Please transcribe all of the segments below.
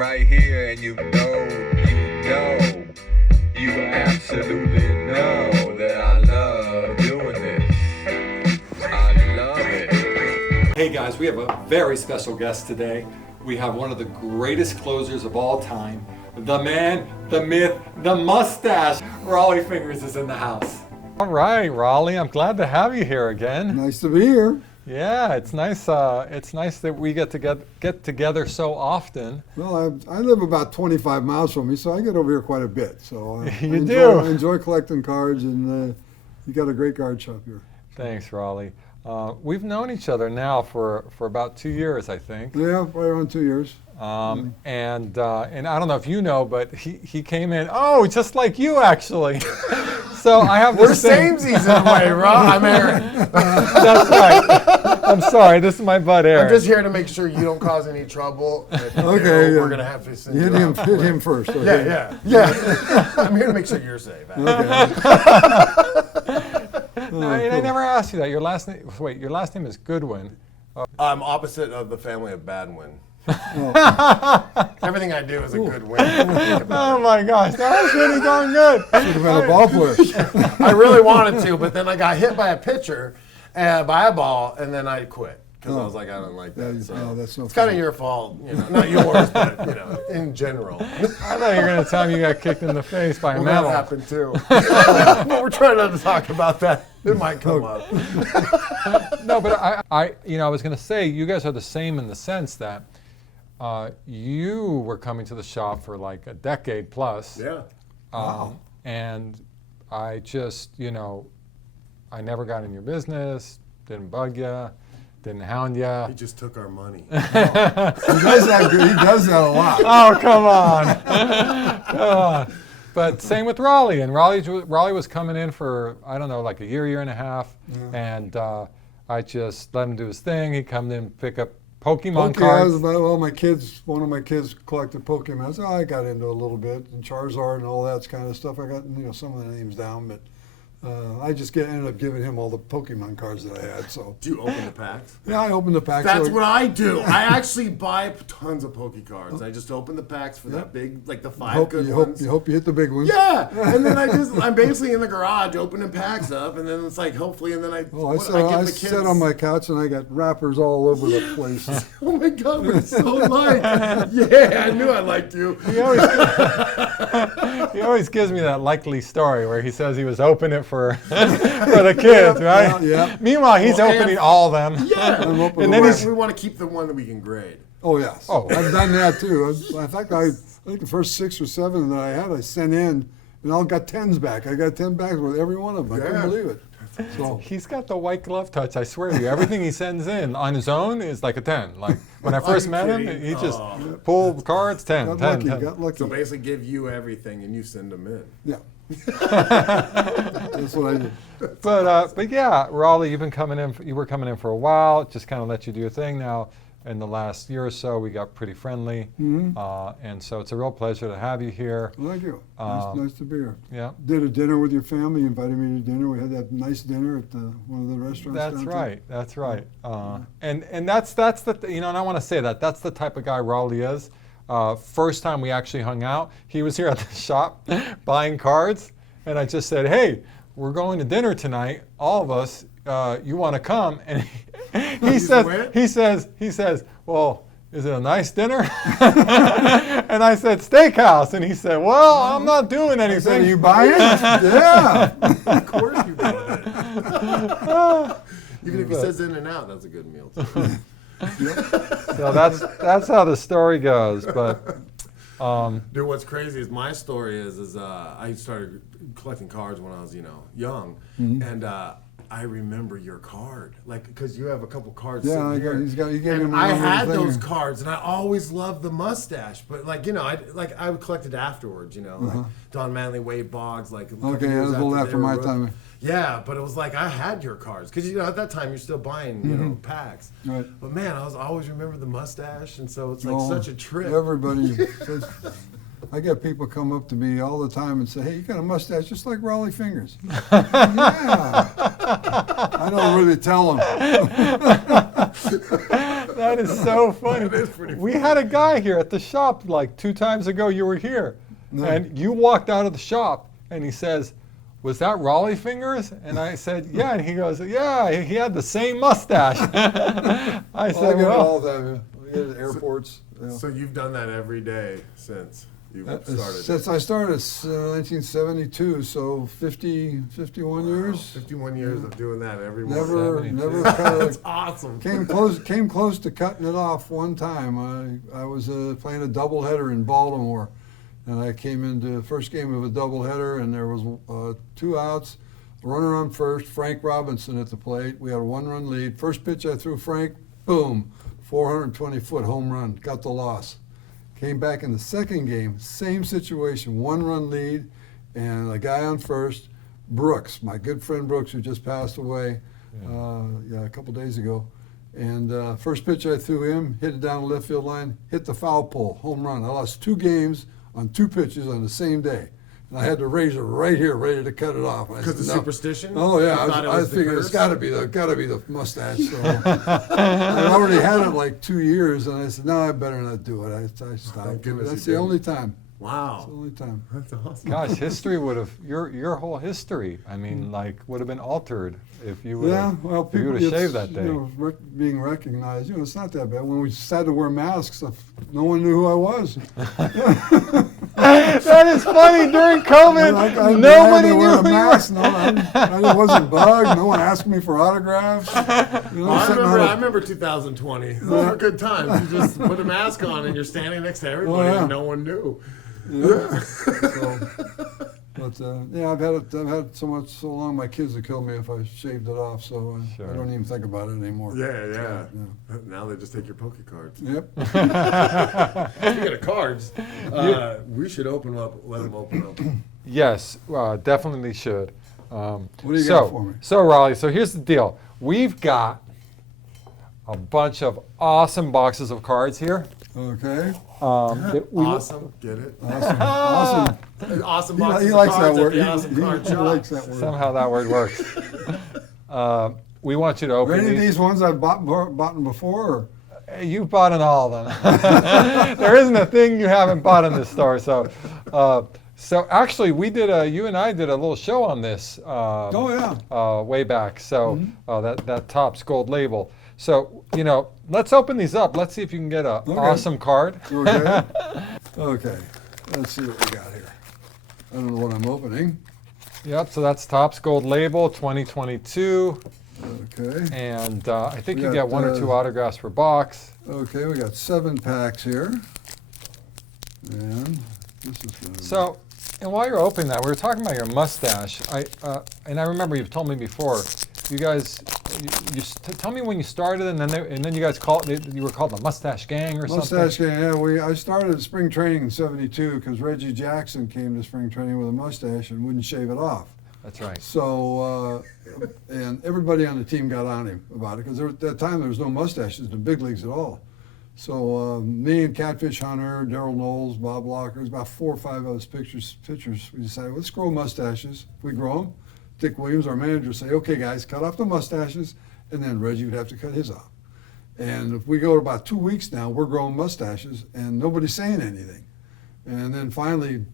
right here, and you absolutely know that I love doing this. I love it. Hey guys, we have a very special guest today. We have one of the greatest closers of all time, the man, the myth, the mustache. Rollie Fingers is in the house. All right, Rollie, I'm glad to have you here again. Nice to be here. Yeah, it's nice. It's nice that we get together so often. Well, I live about 25 miles from you, so I get over here quite a bit. So I enjoy collecting cards, and you got a great card shop here. Thanks, Rollie. We've known each other now for about 2 years, I think. Yeah, right around 2 years. And I don't know if you know, but he came in. Oh, just like you actually. So I have We're samesies in a way, Rob. I'm Aaron. That's right. I'm sorry. This is my bud, Aaron. I'm just here to make sure you don't cause any trouble. If you Okay, do, yeah. We're gonna have to send Hit him first. Okay. Yeah. I'm here to make sure you're safe. Okay. No, and I never asked you that. Your last name. Wait, your last name is Goodwin. I'm opposite of the family of Badwin. Everything I do is a good win. Oh my gosh, that was really darn good. Should have been a ball player. I really wanted to, but then I got hit by a pitcher, by a ball, and then I quit because I was like, I don't like that. So that's no it's kind fun. of your fault, not yours, but in general. I thought you were going to tell me you got kicked in the face by a Well, mammal. that happened too. But we're trying not to talk about that. It might come up. No, but I was going to say you guys are the same in the sense that you were coming to the shop for like a decade plus. Yeah. And I just, I never got in your business, didn't bug you, didn't hound you. He just took our money. He does that good. He does that a lot. Oh, come on. But same with Rollie. And Rollie was coming in for, I don't know, like a year and a half. Yeah. And I just let him do his thing. He'd come in, pick up Pokemon cards. One of my kids collected Pokemon. So I got into a little bit, and Charizard and all that kind of stuff. I got some of the names down, but I just ended up giving him all the Pokemon cards that I had. So Do you open the packs? yeah, I opened the packs. That's what I do. I actually buy tons of Poke cards. I just open the packs for that big, like the five good ones. You hope you hit the big ones. Yeah, and then I'm basically in the garage opening packs up, and then it's like hopefully, and then I I sat on my couch and I got wrappers all over the place. Oh my God, we're so alike. Yeah, I knew I liked you. He always gives me that likely story where he says he was opening it for the kids, right? Yeah. Meanwhile, he's opening all of them. Yeah, And then we want to keep the one that we can grade. Oh yes. Oh. I've done that too. In fact, I think the first 6 or 7 that I had, I sent in, and I got 10s back. I got 10 back with every one of them. I couldn't believe it. So He's got the white glove touch, I swear to you. Everything he sends in on his own is like a 10. Like when I first met him, he just pulled cards, 10, 10, 10. got lucky. So basically, give you everything, and you send them in. Yeah. That's what I did. But yeah, Rollie, you were coming in for a while. Just kind of let you do your thing. Now, in the last year or so, we got pretty friendly, and so it's a real pleasure to have you here. Well, thank you. Nice to be here. Yeah, Did a dinner with your family. You invited me to dinner. We had that nice dinner at one of the restaurants. that's downtown. right. That's right. And that's the and I want to say that's the type of guy Rollie is. First time we actually hung out, he was here at the shop buying cards, and I just said, "Hey, we're going to dinner tonight, all of us. You want to come?" And he says, "Well, is it a nice dinner?" And I said, "Steakhouse." And he said, "Well, I'm not doing anything." Are you buying it? Yeah. Of course you bought it. Even if he says in and out, that's a good meal too. So that's how the story goes. But Dude, what's crazy is my story is I started collecting cards when I was young, and I remember your card, like, because you have a couple cards. Yeah, sitting here. he gave me And one I of those had things. those cards, and I always loved the mustache. But I would collect it afterwards, like Don Manley, Wade Boggs, like. Okay, that was a little after my time. Yeah, but it was like I had your cards because at that time you're still buying packs. Right. But man, I always remember the mustache, and so it's like such a trip. Everybody says, I get people come up to me all the time and say, "Hey, you got a mustache just like Rollie Fingers." Yeah. I don't really tell them. That is so funny. That is pretty We had a guy here at the shop like 2 times ago. You were here, and you walked out of the shop, and he says, "Was that Rollie Fingers?" And I said, "Yeah." And he goes, "Yeah, he had the same mustache." I I said, get it "Well." all the time. Yeah. We get it at airports. Yeah. So you've done that every day since you started. Since I started 1972, so 51 years. 51 years of doing that every Never, morning. never kind That's of awesome. came close to cutting it off one time. I was playing a doubleheader in Baltimore, and I came into the first game of a doubleheader, and there was 2 outs, a runner on first, Frank Robinson at the plate. We had a 1-run lead. First pitch I threw Frank, boom, 420-foot home run, got the loss. Came back in the second game, same situation, 1-run lead, and a guy on first, Brooks, my good friend Brooks, who just passed away a couple days ago. And first pitch I threw him, hit it down the left field line, hit the foul pole, home run. I lost 2 games on 2 pitches on the same day. And I had the razor right here, ready to cut it off. Because of superstition? Oh yeah, You thought it I was the figured it's curse? got to be the mustache. So I already had it like 2 years, and I said, no, I better not do it. I stopped. Thank goodness That's you the didn't. only time. Wow. That's the only time. That's awesome. Gosh, history would have your whole history. I mean, like, would have been altered if you would Yeah, have well, if you people would have it's, shaved that day. being recognized. It's not that bad. When we started to wear masks, no one knew who I was. That is funny. During COVID, I nobody had to knew wear a who you mask. were. No, I wasn't bugged. No one asked me for autographs. You know, sitting on I a- remember 2020. Those were good times. You just put a mask on and you're standing next to everybody Oh, yeah. and no one knew. Yeah. I've had it so long. My kids would kill me if I shaved it off. So Sure. I don't even think about it anymore. Yeah. Now they just take your poke cards. Yep. Speaking of cards, we should let them open up. Yes, definitely should. What do you got for me? So Rollie, so here's the deal. We've got a bunch of awesome boxes of cards here. Okay. That we- Awesome. Get it? Awesome. Awesome He, boxes he of likes that cards at word. the Awesome Card He Shop. likes that word. Somehow that word works. We want you to Are open any of these. these ones I've bought before? Or? You've bought in all of them. There isn't a thing you haven't bought in this store. So actually, you and I did a little show on this. Oh yeah. Way back. So that Topps Gold label. So let's open these up. Let's see if you can get an awesome card. Okay. Okay. Let's see what we got here. I don't know what I'm opening. Yep. So that's Topps Gold label 2022, Okay. and I think We you got, get 1 or 2 autographs per box. Okay, we got 7 packs here. And this is the So, and while you're opening that, we were talking about your mustache. And I remember you've told me before. You guys, tell me when you started, and then you guys you were called the Mustache Gang or Mustache something. Gang. Yeah, I started spring training in '72 because Reggie Jackson came to spring training with a mustache and wouldn't shave it off. That's right. So, and everybody on the team got on him about it because at that time there was no mustaches in the big leagues at all. So me and Catfish Hunter, Darrell Knowles, Bob Lockers, about 4 or 5 of us pitchers, we decided, let's grow mustaches. If we grow them, Dick Williams, our manager, would say, okay guys, cut off the mustaches, and then Reggie would have to cut his off. And if we go to about 2 weeks now, we're growing mustaches, and nobody's saying anything. And then finally,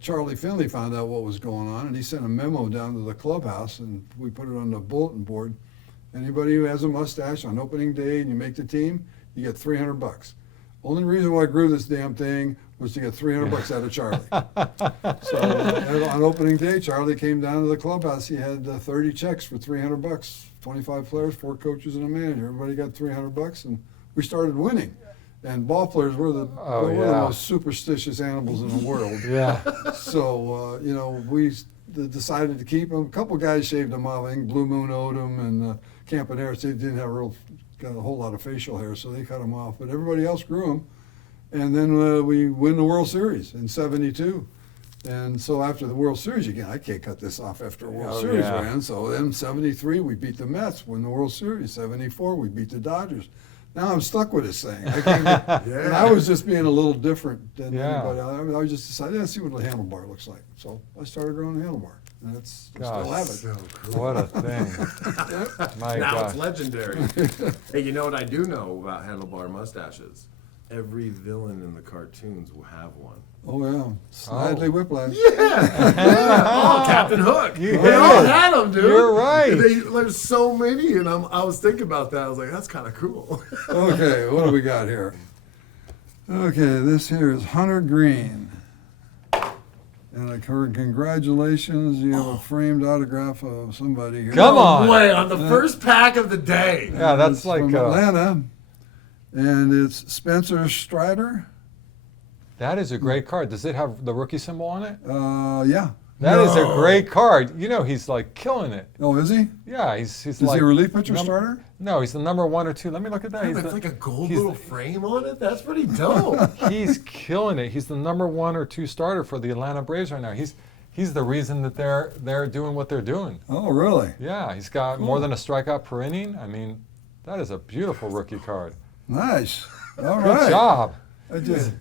Charlie Finley found out what was going on, and he sent a memo down to the clubhouse, and we put it on the bulletin board. Anybody who has a mustache on opening day and you make the team, you get $300. Only reason why I grew this damn thing was to get $300 out of Charlie. So on opening day, Charlie came down to the clubhouse. He had 30 checks for $300, 25 players, 4 coaches, and a manager. Everybody got $300, and we started winning. And ball players were the most superstitious animals in the world. Yeah. So we decided to keep them. A couple guys shaved them off. I think Blue Moon Odom and Campaneris. They didn't have got a whole lot of facial hair, so they cut them off. But everybody else grew them. And then we win the World Series in '72. And so after the World Series, again, I can't cut this off after a World Series win. So then '73, we beat the Mets, win the World Series. '74, we beat the Dodgers. Now I'm stuck with this thing. I can't get, and I was just being a little different than anybody else. I just decided, let's see what the handlebar looks like. So I started growing the handlebar. That's I Gosh. still have it. So cool. What a thing. My Now gosh. it's legendary. Hey, you know what I do know about handlebar mustaches? Every villain in the cartoons will have one. Oh yeah, Snidely Whiplash. Oh, Captain Hook. You They all hit it. had them, dude. You're right. There's so many, and I was thinking about that. I was like, that's kind of cool. Okay, what do we got here? Okay, this here is Hunter Green. And congratulations, you have a framed autograph of somebody here. Come on. Boy, on the first pack of the day. Yeah, that's It's like from Atlanta, and it's Spencer Strider. that is a great card. Does it have the rookie symbol on it? Yeah. That is a No. great card. You know, he's like killing it. Oh, is he? Yeah, he's Is like he a relief pitcher number- starter? No, he's the number 1 or 2. Let me look at that. He's It's the- like a gold he's- little frame on it. That's pretty dope. He's killing it. He's the number 1 or 2 starter for the Atlanta Braves right now. He's the reason that they're doing what they're doing. Oh, really? Yeah, he's got more than a strikeout per inning. I mean, that is a beautiful rookie card. Nice. All Good right. job. I just,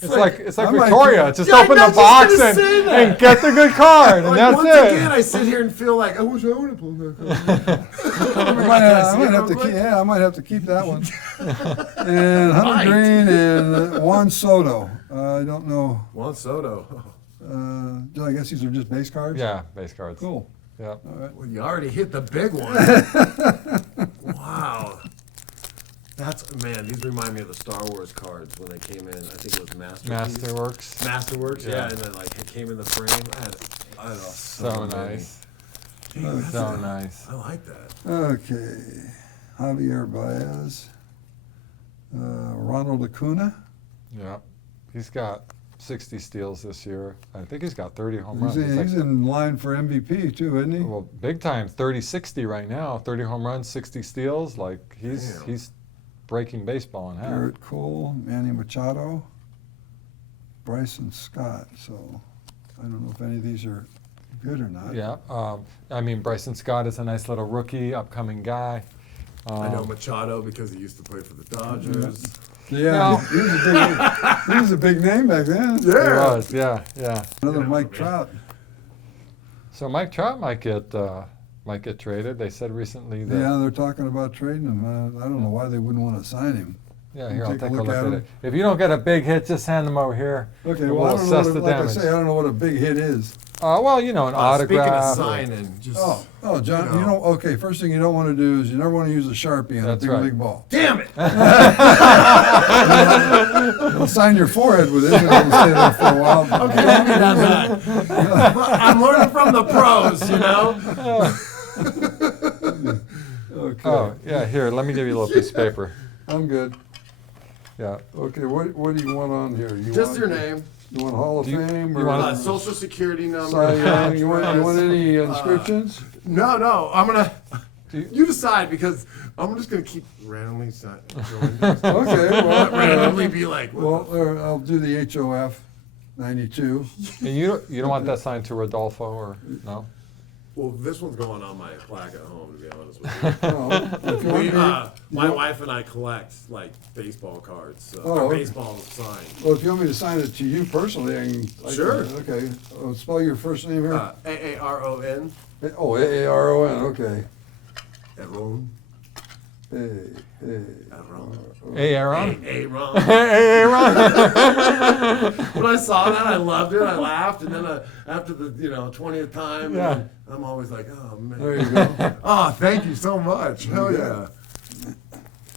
It's like I might Victoria. do- Just Yeah, open I'm the not just box gonna and, say that. and get the good card, and Like, that's once it. again, I sit here and feel like I wish I would have pulled that card. I might have to keep. Yeah, I might have to keep that one. And Hunter Might. Green and Juan Soto. I don't know. Juan Soto. I guess these are just base cards. Yeah, base cards. Cool. Yeah. All right. Well, you already hit the big one. Wow. Man, these remind me of the Star Wars cards when they came in. I think it was Masterworks. Masterworks, Yeah. yeah, and then like it came in the frame. I had So many. nice. Dang, that's So a- nice. I like that. Okay. Javier Baez. Ronald Acuna. Yeah. He's got 60 steals this year. I think he's got 30 home He's, runs. He's like, in line for MVP too, isn't he? well, big time, 30-60 right now. 30 home runs, 60 steals. Like Damn. he's breaking baseball in half. Garrett Cole, Manny Machado, Bryson Scott. So I don't know if any of these are good or not. Yeah. I mean, Bryson Scott is a nice little rookie, upcoming guy. I know Machado because he used to play for the Dodgers. Yeah, No. he was a big name back then. He was, yeah. Another Yeah, Mike man. Trout. So Mike Trout might get traded. They said recently that. Yeah, they're talking about trading him. I don't know why they wouldn't want to sign him. Yeah, here, I'll Take a take a look look at at him. it. If you don't get a big hit, just hand them over here. Okay, and well, I we'll don't know. assess the Like I damage. say, I don't know what a big hit is. Well, you know, an Speaking of autograph. signing, just Oh, John, you know, okay, first thing you don't want to do is you never want to use a Sharpie on That's a big right. league ball. damn it! You'll sign your forehead with it and it'll stay there for a while. Okay, let me have that. I'm learning from the pros, you know. Okay, Oh, yeah, here, let me give you a little piece of paper. I'm good. Yeah. Okay, what do you want on here? You Just want, your name, You want Hall of Do you- Fame you or want Social Security number. Cy Young? You want address. any inscriptions? No. I'm gonna. Do you- You decide because I'm just gonna keep randomly joining. Okay, well, randomly be like, what well, I'll do the HOF 92. And you don't want that signed to Rodolfo or no? Well, this one's going on my plaque at home, to be honest with you. Oh, if you want My me, wife and I collect like baseball cards, so Oh, or okay. baseball signed. well, if you want me to sign it to you personally, I Sure. can, okay. Spell your first name here. AARON Oh, AARON. Okay. Aaron. Hey. Aaron. Hey, Aaron. Aaron. Hey, Aaron. When I saw that, I loved it. I laughed, and then after the 20th time, Yeah. I'm always like, oh man. There you go. Oh, thank you so much. Hell You yeah. got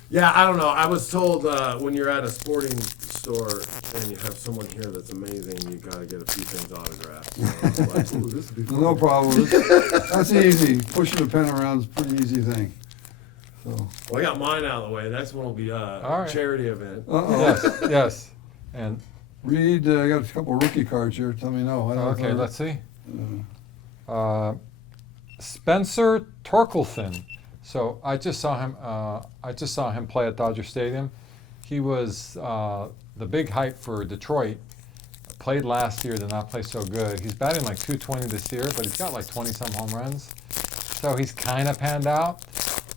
Yeah, I don't know. I was told when you're at a sporting store and you have someone here that's amazing, you got to get a few things autographed. So I was like, ooh, this would be fun. No problem. That's easy. Pushing a pen around is a pretty easy thing. So. Well, I got mine out of the way. Next one will be a right. charity event. Yes, yes. And Reed, I got a couple of rookie cards here. Tell me no. I don't know if okay, I- let's see. Spencer Torkelson. So I just saw him. I just saw him play at Dodger Stadium. He was the big hype for Detroit. Played last year, did not play so good. He's batting like 220 this year, but he's got like 20-some home runs. So he's kind of panned out,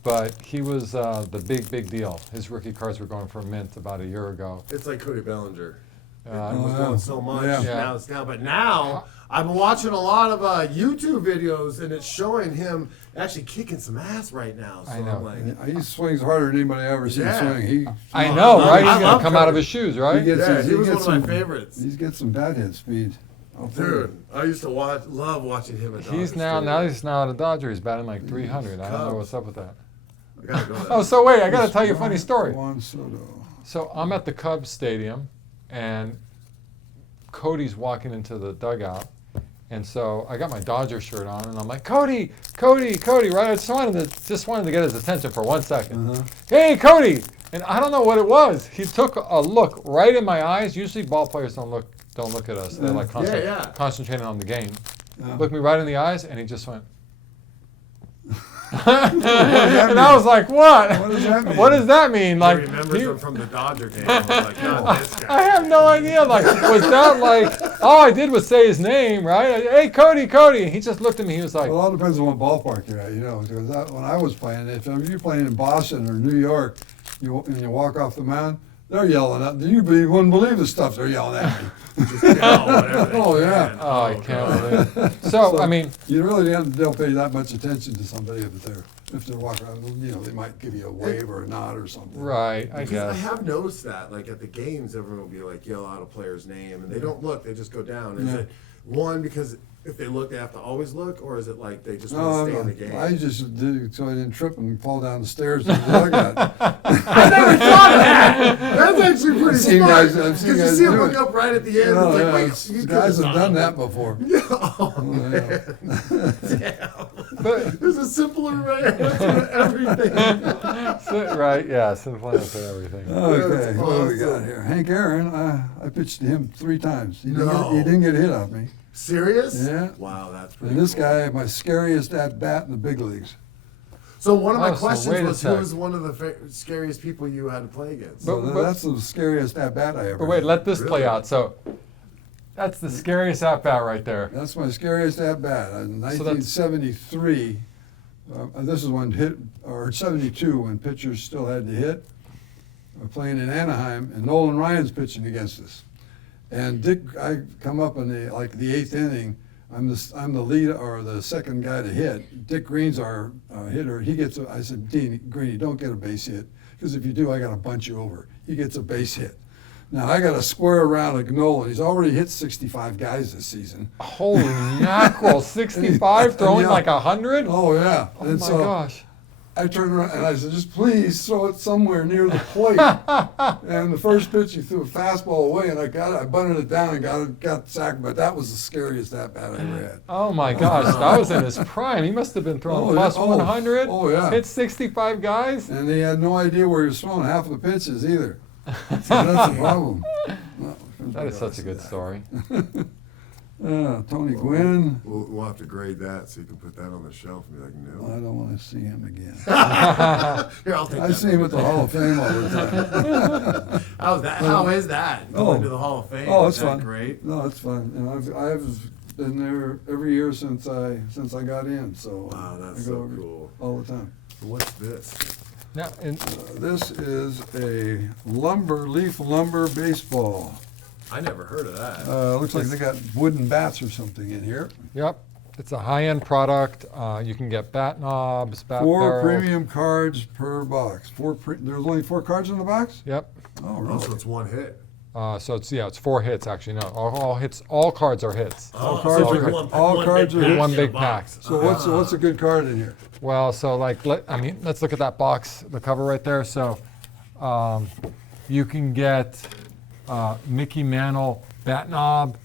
but he was the big deal. His rookie cards were going for a mint about a year ago. It's like Cody Bellinger. It was going so much. Yeah. Now it's down. But now I've been watching a lot of YouTube videos, and it's showing him actually kicking some ass right now. So I know. I'm like, He swings harder than anybody I ever seen Yeah. swing. I know, right? He's I gonna love come out of Cody. his shoes, right? He gets yeah, his- he he was gets one of some- my favorites. He's got some bat head speed. I'll tell you. Dude, I used to love watching him at Dodger He's now at a Dodger. He's batting like 300. I don't know Cubs. what's up with that. I gotta go Oh, so wait, I got to tell you a funny story. Juan Soto. So I'm at the Cubs stadium, and Cody's walking into the dugout, and so I got my Dodger shirt on, and I'm like, Cody, right? I just wanted to get his attention for 1 second. Hey, Cody! And I don't know what it was. He took a look right in my eyes. Usually, ball players don't look at us. They're like Yeah. concentrating on the game. Yeah. Looked me right in the eyes, and he just went. that And mean? I was like, what? What does that mean? What does that mean? I Like, remember he- him from the Dodger game. I was like, God, this guy. I have no idea. Like, was that like, all I did was say his name, right? Hey, Cody. And he just looked at me. He was like, Well, it all depends on what ballpark you're at, you know. Because when I was playing, if you're playing in Boston or New York, and you walk off the mound, they're yelling at you. Wouldn't believe the stuff they're yelling at you. Just yell whatever they Oh, yeah. can. oh, I can't God. believe it. So, I mean, You really don't pay that much attention to somebody if they're walking around. You know, they might give you a wave or a nod or something. right, I Because I guess. have noticed that, like at the games, everyone will be like yell out a player's name, and they don't look; they just go down. Is Yeah. it one because if they look, they have to always look, or is it like they just No, want to stay in the game? I just did it so I didn't trip and fall down the stairs to the dugout. I never thought of that. That's actually pretty I've seen smart. guys- I've seen Because you guys see them do look it. up right at the end. Oh, it's yeah, like, wait, it's- you guys could've have done stopped that before. Yeah. Oh, Oh, man. yeah. Damn. But, There's a simpler way to everything. right, yeah, simple answer to everything. Okay, That's what do we got awesome. here? Hank Aaron, I pitched to him 3 times. He No. didn't get a hit off me. Serious? Yeah. Wow, that's pretty And this cool. guy, my scariest at bat in the big leagues. So one of my Oh, so questions wait a was, who sec. was one of the scariest people you had to play against? So But- that's the scariest at bat I ever But wait, had. let this play Really? out. So, that's the scariest at bat right there. That's my scariest at bat. In So that's- 1973, this is when or 72 when pitchers still had to hit. We're playing in Anaheim, and Nolan Ryan's pitching against us. And Dick, I come up in the 8th inning. I'm the lead or the second guy to hit. Dick Green's our hitter. He gets. I said, Greeny, don't get a base hit, because if you do, I got to bunch you over. He gets a base hit. Now I got to square around like Nolan. He's already hit 65 guys this season. Holy mackerel, 65, throwing Yeah. like 100? Oh yeah. Oh And my so gosh. I turned around and I said, just please throw it somewhere near the plate. And the first pitch, he threw a fastball away, and I got it. I bunted it down and got sacked. But that was the scariest at bat I ever had. Oh my gosh, that was in his prime. He must have been throwing Oh, yeah. plus Oh, 100. oh, yeah. Hit 65 guys. And he had no idea where he was throwing half the pitches either. So that's the problem. Well, That is such a good story. Tony Gwynn. We'll have to grade that so you can put that on the shelf and be like, Well, I no. don't want to see him again. Here, I'll take I that. see him at the Hall of Fame all the time. How's that? How is that? Going to the Hall of Fame. Oh, Is it's that fun. great? No, it's fun. And I've been there every year since I got in. So Wow, I that's go so every- cool. all the time. What's this? Now, and This is a leaf lumber baseball. I never heard of that. Looks like they got wooden bats or something in here. yep, it's a high-end product. You can get bat knobs, bat 4 barrels. premium cards per box. There's only 4 cards in the box? Yep. Oh, Oh, really? so it's one hit. So it's 4 hits actually. No, all cards are hits. Oh, cards so are- it's one, all one cards big are- pack One in big a box. pack. So what's a good card in here? Well, so like, let's look at that box, the cover right there. So, you can get Mickey Mantle bat knob.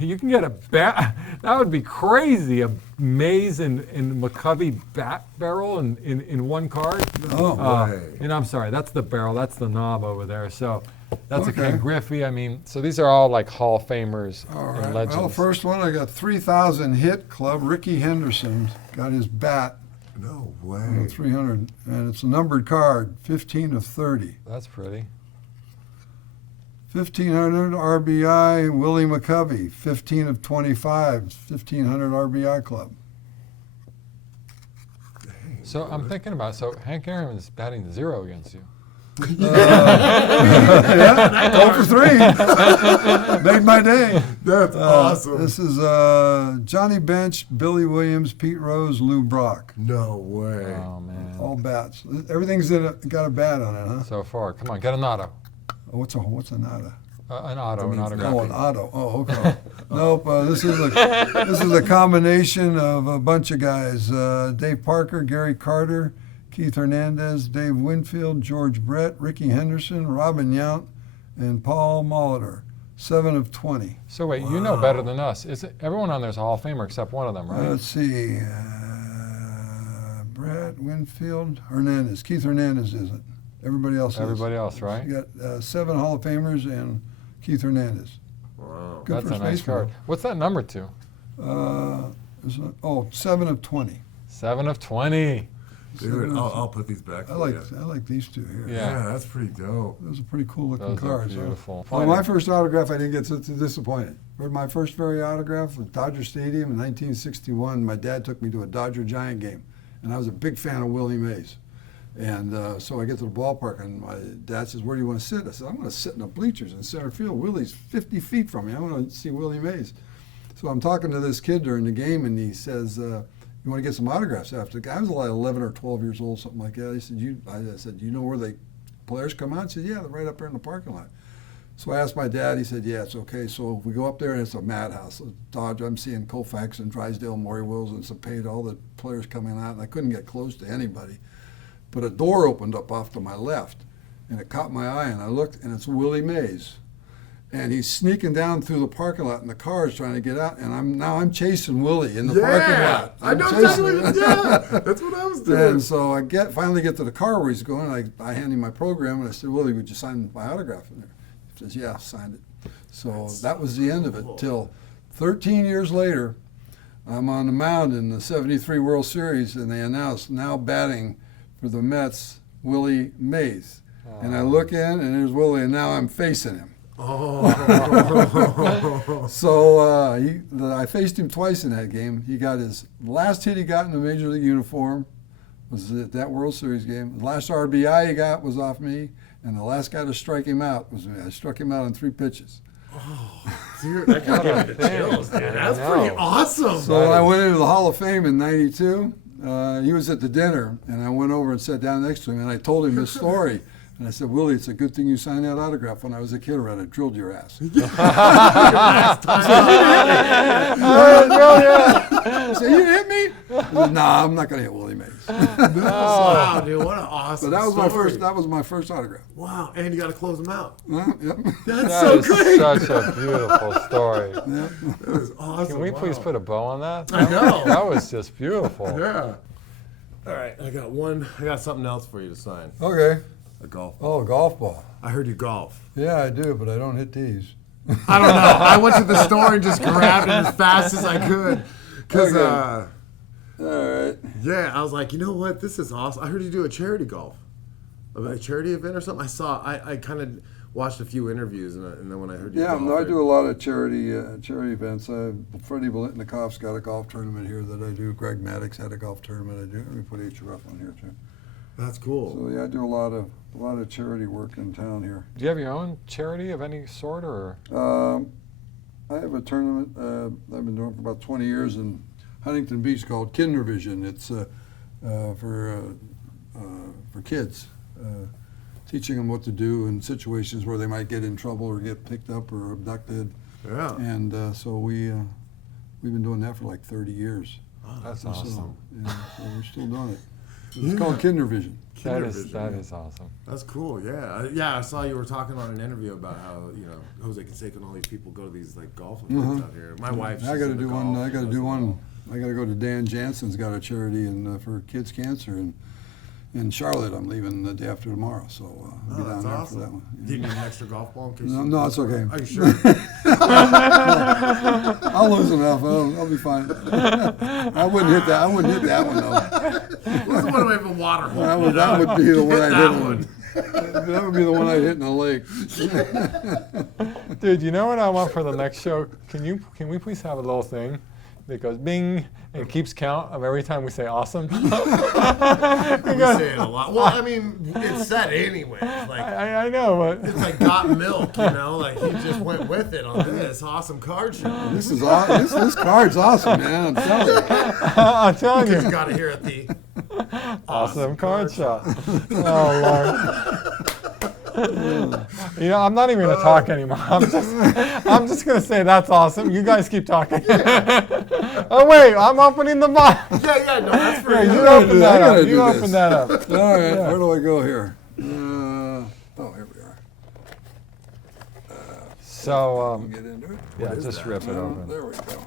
You can get a bat. That would be crazy. A Mays and McCovey bat barrel in one card. Oh, way. And I'm sorry, that's the barrel. That's the knob over there. So, that's a Okay. Ken Griffey. I mean, so these are all like Hall of Famers all and right. legends. Well, first one, I got 3,000 hit club. Ricky Henderson got his bat. No way. 300, and it's a numbered card, 15 of 30. That's pretty. 1,500 RBI, Willie McCovey, 15 of 25, 1,500 RBI club. So I'm thinking about. So Hank Aaron is batting 0 against you. Yeah, 0 for 3. Made my day. That's awesome. This is Johnny Bench, Billy Williams, Pete Rose, Lou Brock. No way. Oh man. All bats. Everything's got a bat on it, huh? So far, come on, get an auto. Oh, what's a nada? An auto, an Oh, autograph. an auto. Oh, okay. Nope. This is a combination of a bunch of guys: Dave Parker, Gary Carter, Keith Hernandez, Dave Winfield, George Brett, Ricky Henderson, Robin Yount, and Paul Molitor. 7 of 20. So wait, you know better than us. Is it, everyone on there's a Hall of Famer except one of them, right? Let's see. Brett, Winfield, Hernandez. Keith Hernandez isn't. Everybody else is. Everybody else, right? You got 7 Hall of Famers and Keith Hernandez. Wow. Good That's first a nice baseman. card. What's that number to? 7 of 20. 7 of 20. Dude, I'll put these back. I for like you. these two here. Yeah. Yeah, that's pretty dope. Those are pretty cool looking Those are cards. huh? beautiful. Well, my first autograph, I didn't get too disappointed. My first very autograph was Dodger Stadium in 1961. My dad took me to a Dodger Giant game, and I was a big fan of Willie Mays. And so I get to the ballpark, and my dad says, "Where do you want to sit?" I said, "I'm going to sit in the bleachers in center field. Willie's 50 feet from me. I want to see Willie Mays." So I'm talking to this kid during the game, and he says, "You want to get some autographs after the game?" I was like 11 or 12 years old, something like that. He said, I said, "You know where the players come out?" He said, "Yeah, they're right up there in the parking lot." So I asked my dad. He said, "Yeah, it's okay." So we go up there, and it's a madhouse. Dodge. I'm seeing Koufax and Drysdale, Maury Wills, and Cepeda, all the players coming out, and I couldn't get close to anybody. But a door opened up off to my left, and it caught my eye, and I looked, and it's Willie Mays. And he's sneaking down through the parking lot, and the car's trying to get out, and I'm chasing Willie in the parking lot. I know I'm exactly. chasing- Yeah, that's what I was doing. And so I finally get to the car where he's going. I hand him my program, and I said, "Willie, would you sign my autograph in there?" He says, "Yeah, signed it." So that was the end of it. Till 13 years later, I'm on the mound in the '73 World Series, and they announced now batting for the Mets, Willie Mays. And I look in, and there's Willie, and now I'm facing him. Oh. So I faced him twice in that game. He got his last hit he got in the Major League uniform was at that World Series game. The last RBI he got was off me, and the last guy to strike him out was me. I struck him out on 3 pitches. Dude, that got me the chills, dude. That's pretty awesome. So when I went into the Hall of Fame in '92, he was at the dinner, and I went over and sat down next to him, and I told him his story. And I said, "Willie, it's a good thing you signed that autograph. When I was a kid, or I'd have drilled your ass." I said, "You hit me?" I said, "Nah, I'm not going to hit Willie Mays." Wow, dude, what an awesome But that was story. That was my first autograph. Wow, and you got to close them out. Yep. That's That so is great. such a beautiful story. Yep. That is awesome. Can we please wow. put a bow on that? I know. That was just beautiful. Yeah. All right, I got something else for you to sign. Okay. A golf. Oh, a golf ball. I heard you golf. Yeah, I do, but I don't hit these. I don't know. I went to the store and just grabbed it as fast as I could. Because, Okay. All right. yeah, I was like, you know what? This is awesome. I heard you do a charity golf. A charity event or something? I kind of watched a few interviews, and then when I heard you Yeah, golf, no, I do a lot of charity events. Freddie Bolitnikov's got a golf tournament here that I do. Greg Maddox had a golf tournament I do. Let me put H.R.F. on here too. That's cool. So yeah, I do a lot of charity work in town here. Do you have your own charity of any sort, or? I have a tournament I've been doing for about 20 years in Huntington Beach called Kindervision. It's for kids, teaching them what to do in situations where they might get in trouble or get picked up or abducted. Yeah. And so we've been doing that for like 30 years. That's So, awesome. yeah, so we're still doing it. It's called Kindervision. That Kindervision, is awesome. That's cool. Yeah. Yeah, I saw you were talking on an interview about how, Jose Canseco and all these people go to these like golf events out here. My wife. I got to do one. I got to do one. I got to go to Dan Jansen's got a charity for kids cancer in Charlotte. I'm leaving the day after tomorrow, so I'll be down That's there awesome. for that one. Do you need an extra golf ball in case? No, it's okay. Are you sure? I'll lose enough. I'll be fine. I wouldn't hit that. I wouldn't hit that one though. What's the one away from a water hole? That would be the one I'd that hit. one. That would be the one I'd hit in the lake. Dude, you know what I want for the next show? Can we please have a little thing that goes bing and it keeps count of every time we say awesome? We say it a lot. Well, I mean, it's said anyway. Like, Like I know, but it's like got milk, you know. Like he just went with it on this awesome card show. This is this card's awesome, man. I'm telling you. I'm telling You you, got to hear it, the awesome card shop. Oh Lord. You know, I'm not even gonna talk anymore. I'm just gonna say that's awesome. You guys keep talking. Oh wait, I'm opening the box. Yeah, no, that's for Here, you. you open that I gotta up. do You this. open that up. All right, where do I go here? Here we are. So Get into it. yeah, just rip it open. There we go. There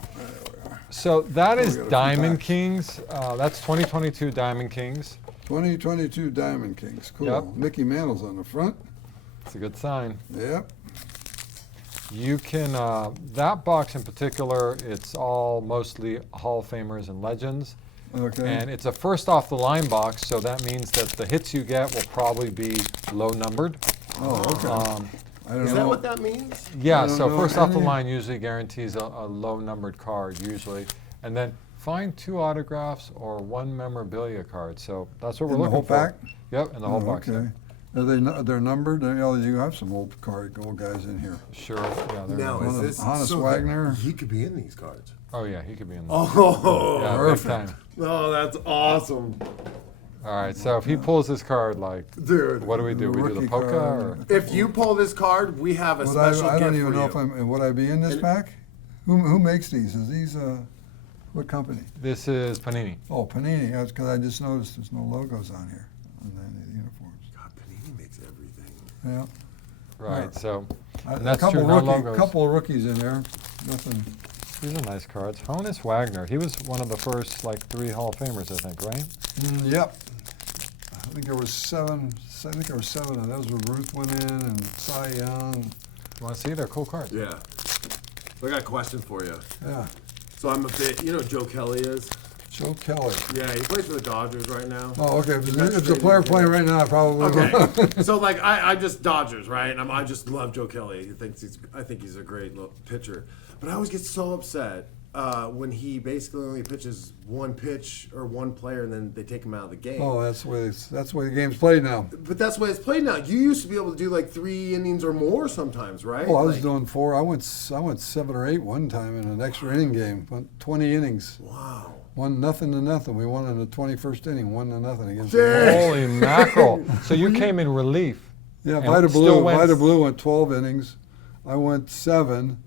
we are. So that is we got a few Diamond packs. Kings. That's 2022 Diamond Kings. 2022 Diamond Kings. Cool. Yep. Mickey Mantle's on the front. It's a good sign. Yep. You can, that box in particular, it's all mostly Hall of Famers and legends. Okay. And it's a first off the line box, so that means that the hits you get will probably be low numbered. Oh, okay. I don't Is know. that what that means? Yeah, I don't so know first off the any- line usually guarantees a low numbered card, usually. And then find 2 autographs or 1 memorabilia card. So that's what we're In the looking whole for. pack? Yep, in the whole Oh, box. okay. Are they're numbered? You have some old guys in here. Sure. Yeah, they're Now, numbered. is this Hannes so Wagner. He could be in these cards. Oh yeah, he could be in the Oh, yeah, big perfect. time. oh, that's awesome, All right, so if he pulls this card, like, dude. what do? We do the Rookie polka? card. Or? If you pull this card, we have a Would special I gift don't even for know you. if would I be in this pack? Who makes these? Is these what company? This is Panini. Oh, Panini. That's because I just noticed there's no logos on here on any of the uniforms. God, Panini makes everything. Yeah. Right, so A that's couple true, no logos. couple of rookies in there. Nothing. these are nice cards. Hannes Wagner, he was one of the first, like, 3 Hall of Famers, I think, right? Yep. I think there was 7. I think there were 7 of those where Ruth went in and Cy Young. You want to see? They're cool cards. Yeah. I got a question for you. Yeah. So I'm a bit, you know who Joe Kelly is? Joe Kelly. Yeah, he plays for the Dodgers right now. Oh, okay. If He got it's a traded player to- playing right now, I probably Okay, so like I just Dodgers, right? And I just love Joe Kelly. I think he's a great pitcher, but I always get so upset when he basically only pitches one pitch or one player, and then they take him out of the game. Oh, that's the way the game's played now. But that's the way it's played now. You used to be able to do like 3 innings or more sometimes, right? Oh, I was Like- doing 4. I went 7 or 8 one time in an extra inning game. Went 20 innings. Wow. 1-0. We won in the 21st inning, 1-0 against. Dang. Holy mackerel. So you came in relief. Yeah, And Vita still Blue. went- Vita Blue went 12 innings. I went 7,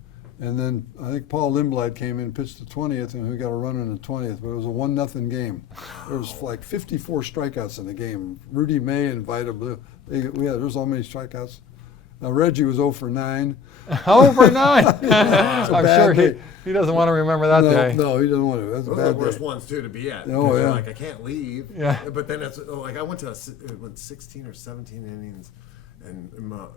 and then I think Paul Lindblad came in, pitched the 20th, and we got a runner in the 20th. But it was a 1-0 game. There was like 54 strikeouts in the game. Rudy May and Vita Blue. There was all many strikeouts. Now Reggie was 0 for 9. Over 9. a I'm bad sure day. he doesn't want to remember that day. No, he doesn't want to. That's a Those are the bad worst day. ones too to be at. Oh, because you're yeah. Like I can't leave. Yeah. But then it's like I went to 16 or 17 innings, and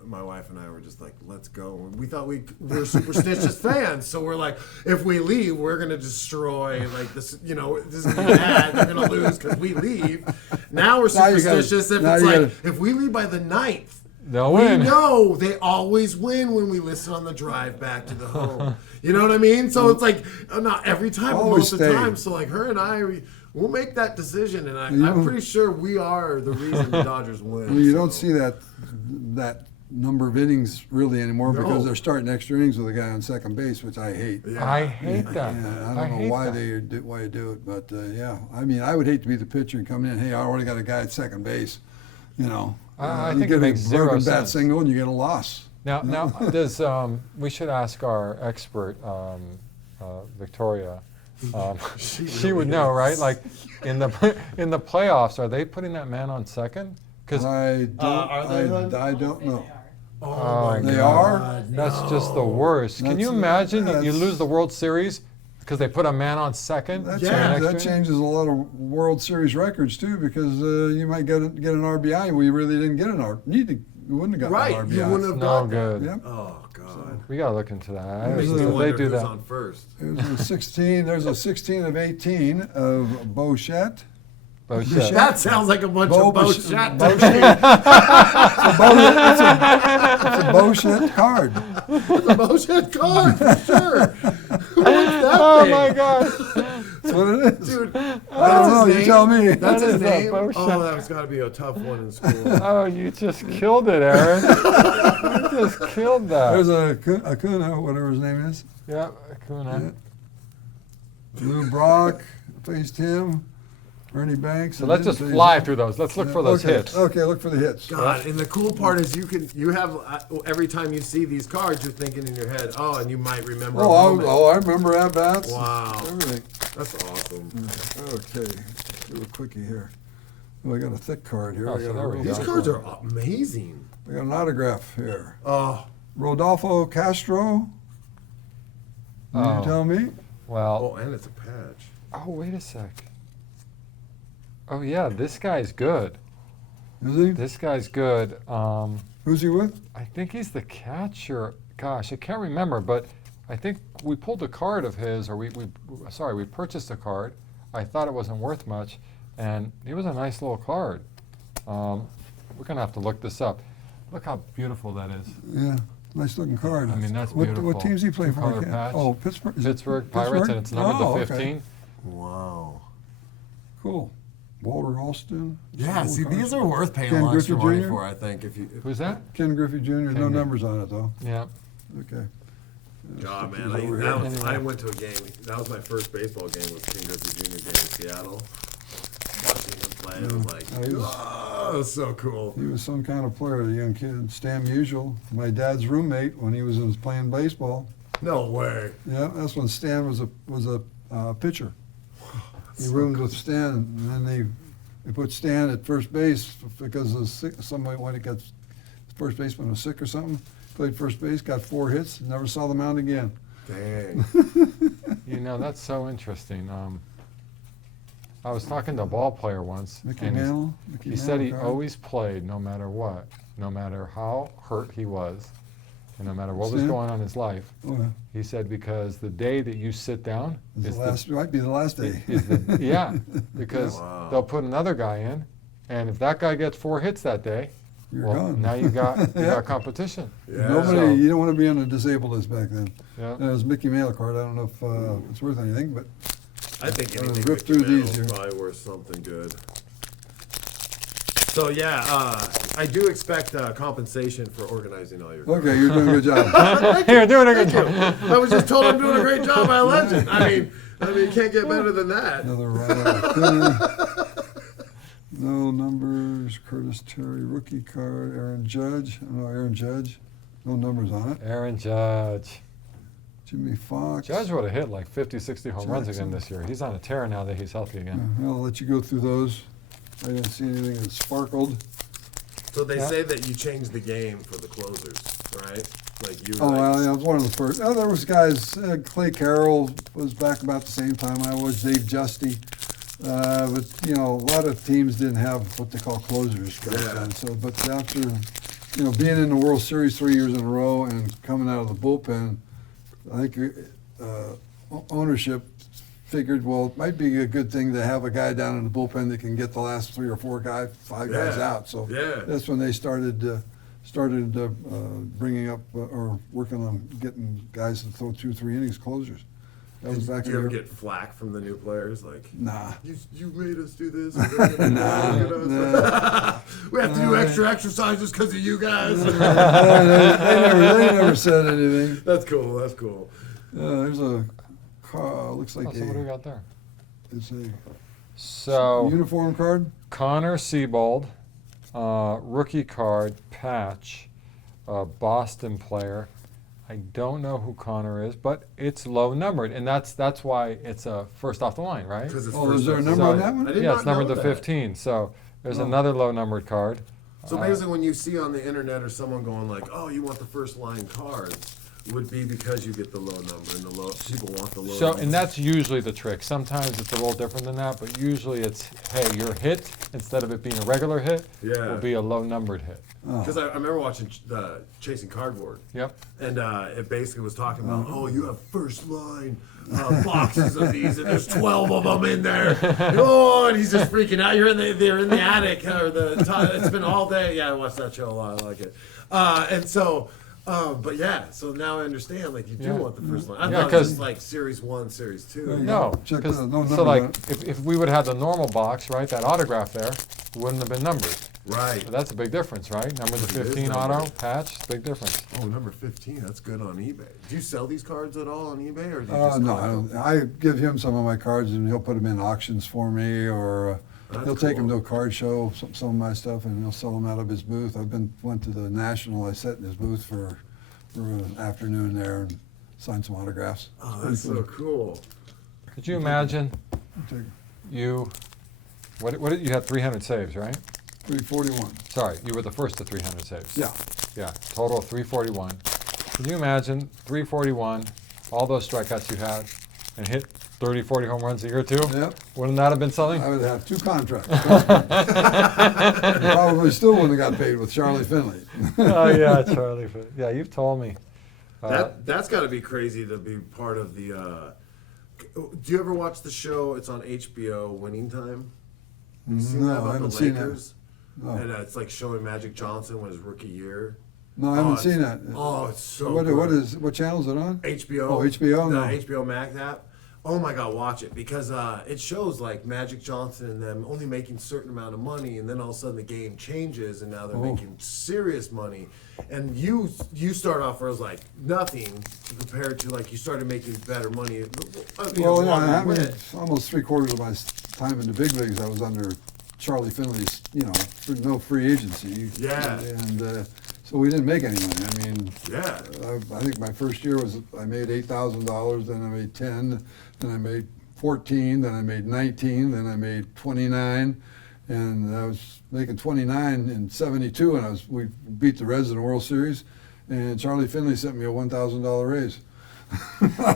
my wife and I were just like, let's go. And we thought we were superstitious fans, so we're like, if we leave, we're gonna destroy like this. You know, this is gonna be bad. They're gonna lose because we leave. Now we're Now you gotta- superstitious. If now it's you like gotta- if we leave by the 9th. They'll We win. know they always win when we listen on the drive back to the home. You know what I mean? So it's like not every time, but Always most of the stay. time. So like her and I, we'll make that decision, and I'm You- pretty sure we are the reason the Dodgers win. Well, you so. don't see that number of innings really anymore because No. they're starting extra innings with a guy on second base, which I hate. Yeah. I hate that. Yeah, I I don't know hate why that. why you do it, but yeah. I mean, I would hate to be the pitcher and come in. Hey, I already got a guy at second base. You know, I you think get it makes a zero broken bat sense. single and you get a loss. Now, does we should ask our expert, Victoria. She would know, right? Like in the playoffs, are they putting that man on second? Because I don't. are they, hon? I don't know. Oh my They God. are? that's just the worst. Can you That's- imagine you that's- lose the World Series because they put a man on second? That, Yeah. for an changes, that extra changes a lot of World Series records too, because you might get an RBI where you really didn't get an RBI. You wouldn't have gotten Right, an RBI. you wouldn't inning? have No got that. good. Yep. Oh God. We gotta look into that. Makes me They wonder do who's that. on first. It was a 16. There's a 16 of 18 of Bochette. Bochette. That sounds like a bunch Bo of boat Bichette- shot. It's a Bochette card. The Bochette card for sure. What's that Oh thing? my gosh. That's what it is. Dude, I don't know. You tell me. That's That his is a name? motion. Oh, that's got to be a tough one in school. Oh, you just killed it, Aaron. You just killed that. There's a Acuna, whatever his name is. Yeah, Acuna. Lou Brock faced him. Ernie Banks. So let's just fly through those. Let's look for those okay. hits. Okay, look for the hits. God, and the cool part is you have every time you see these cards, you're thinking in your head, oh, and you might remember. a moment. I remember at bats. Wow. Everything. That's awesome. Okay, let's do a quickie here. Oh, I got a thick card here. Oh, I so got there we a go. These cards are amazing. I got an autograph here. Oh, Rodolfo Castro. Oh. You tell me. Well, oh, and it's a patch. oh, wait a sec. Oh, yeah, this guy's good. Is he? This guy's good. Who's he with? I think he's the catcher. Gosh, I can't remember, but I think we pulled a card of his, or we purchased a card. I thought it wasn't worth much, and he was a nice little card. We're gonna have to look this up. Look how beautiful that is. Yeah, nice looking card. I mean, that's What beautiful. team's he play for? I Two-color can't- patch. Oh, Pittsburgh. Is it Pittsburgh Pirates, and it's numbered Oh, to okay. 15. Wow. Cool. Walter Alston. Yeah, Cool see, card. these are worth paying Ken a lot extra Griffey money Jr.? for, I think. If you, Who's that? Ken Griffey Jr. No Ken. numbers on it though. Yeah. Okay. God, Stick man, these over that here. was, I went to a game. That was my first baseball game. Was King Griffey Jr. game in Seattle. Watching him play, it was like, Oh, he was- oh, it was so cool. He was some kind of player, the young kid. Stan Musial, my dad's roommate when he was playing baseball. No way. Yeah, that's when Stan was a pitcher. He roomed with Stan, and then they put Stan at first base because of somebody when he got first baseman was sick or something. Played first base, got 4 hits, never saw the mound again. Dang. You know, that's so interesting. I was talking to a ball player once, Mickey and Mantle. he said he always played no matter what, no matter how hurt he was, and no matter what was Stan? going on in his life. Oh, yeah. He said because the day that you sit down It's the last, might be the last day. yeah, because Wow. they'll put another guy in, and if that guy gets 4 hits that day, You're well, gone. now you got Yeah. got competition. Yeah. Nobody, So- you don't want to be on a disabled list back then. Yeah. It was Mickey Mantle card. I don't know if it's worth anything, but I think I'm gonna anything rip Mickey through these Mantle's here. probably worth something good. So yeah, I do expect compensation for organizing all your. okay, you're doing a good job. You're doing a good Thank job. you. I was just told I'm doing a great job by a legend. I mean, you can't get better than that. Another Ryan. No numbers. Curtis Terry rookie card. Aaron Judge. No, Aaron Judge. No numbers on it. Aaron Judge. Jimmy Fox. Judge would have hit like 50, 60 home runs again Jackson. this year. He's on a tear now that he's healthy again. I'll let you go through those. I didn't see anything that sparkled. So they Yeah. say that you changed the game for the closers, right? Like you. Oh, like, well, yeah, I was one of the first. Oh, there was guys. Clay Carroll was back about the same time I was. Dave Justy. But you know, a lot of teams didn't have what they call closers back Yeah. then. So, but after being in the World Series 3 years in a row and coming out of the bullpen, I think ownership figured, well, it might be a good thing to have a guy down in the bullpen that can get the last 3 or 4 guys, 5 guys Yeah. out. So Yeah. that's when they started bringing up or working on getting guys to throw 2-3 innings closers. That was back Do in you ever the get flack from the new players? Like, Nah. you made us do this. Nah. We have to do extra exercises because of you guys. they never said anything. That's cool. That's cool. There's a car, looks like Oh, so what do we a, got there? it's a So uniform card. Connor Siebold, rookie card, patch, Boston player. I don't know who Connor is, but it's low numbered, and that's why it's first off the line, right? Because it's Oh, first is there a off. number So- on that one? I did Yeah, not it's numbered know to that. 15. So there's Oh. another low numbered card. So basically, when you see on the internet or someone going like, "Oh, you want the first line cards," would be because you get the low number and the low people want the low. So, number. and that's usually the trick. Sometimes it's a little different than that, but usually it's, hey, your hit, instead of it being a regular hit, Yeah. will be a low numbered hit. Because I remember watching Chasing Cardboard. Yep. And it basically was talking about, oh, you have first line boxes of these, and there's 12 of them in there. Oh, and he's just freaking out. They're in the attic or the top. It's been all day. Yeah, I watched that show a lot. I like it. And so But yeah, so now I understand. Like you do Yeah. want the first line. I Yeah, thought it was 'cause- just like Series 1, Series 2. No, Check 'cause- the- no so number like on it. if we would have had the normal box, right, that autograph there, it wouldn't have been numbered. Right. So that's a big difference, right? Number the It is 15 numbered. auto patch, big difference. Oh, number 15. That's good on eBay. Do you sell these cards at all on eBay, or do you No, just I collect them? don't. I give him some of my cards, and he'll put them in auctions for me, or That's he'll take them to cool. a card show, some of my stuff, and he'll sell them out of his booth. Went to the National. I sat in his booth for an afternoon there and signed some autographs. Oh, that's so cool. Could you imagine Take you, what did you had 300 saves, right? 341. Sorry, you were the first to 300 saves. Yeah. Yeah, total of 341. Can you imagine 341, all those strikeouts you had, and hit 30, 40 home runs a year too? Yep. Wouldn't that have been something? I would have 2 contracts. trust me. I probably still wouldn't have got paid with Charlie Finley. Oh yeah, Charlie. Yeah, you've told me. That's got to be crazy to be part of the. Do you ever watch the show? It's on HBO, Winning Time. You seen that No, about I haven't the seen that. Lakers? No. And it's like showing Magic Johnson when his rookie year. No, I haven't it's- seen that. Oh, it's so What good. what channel is it on? HBO. Oh, HBO? The No. HBO Max app. Oh my God, watch it because it shows like Magic Johnson and them only making a certain amount of money, and then all of a sudden the game changes, and now they're Oh. making serious money. And you start off where it was like nothing compared to like you started making better money. Well, yeah, along I the mean, way. almost 3/4 of my time in the big leagues, I was under Charlie Finley's, no free agency. Yeah. And so we didn't make any money. I mean, Yeah. I think my first year I made $8,000, then I made 10, then I made 14, then I made 19, then I made 29, and I was making 29 in '72, and we beat the Reds in the World Series, and Charlie Finley sent me a $1,000 raise.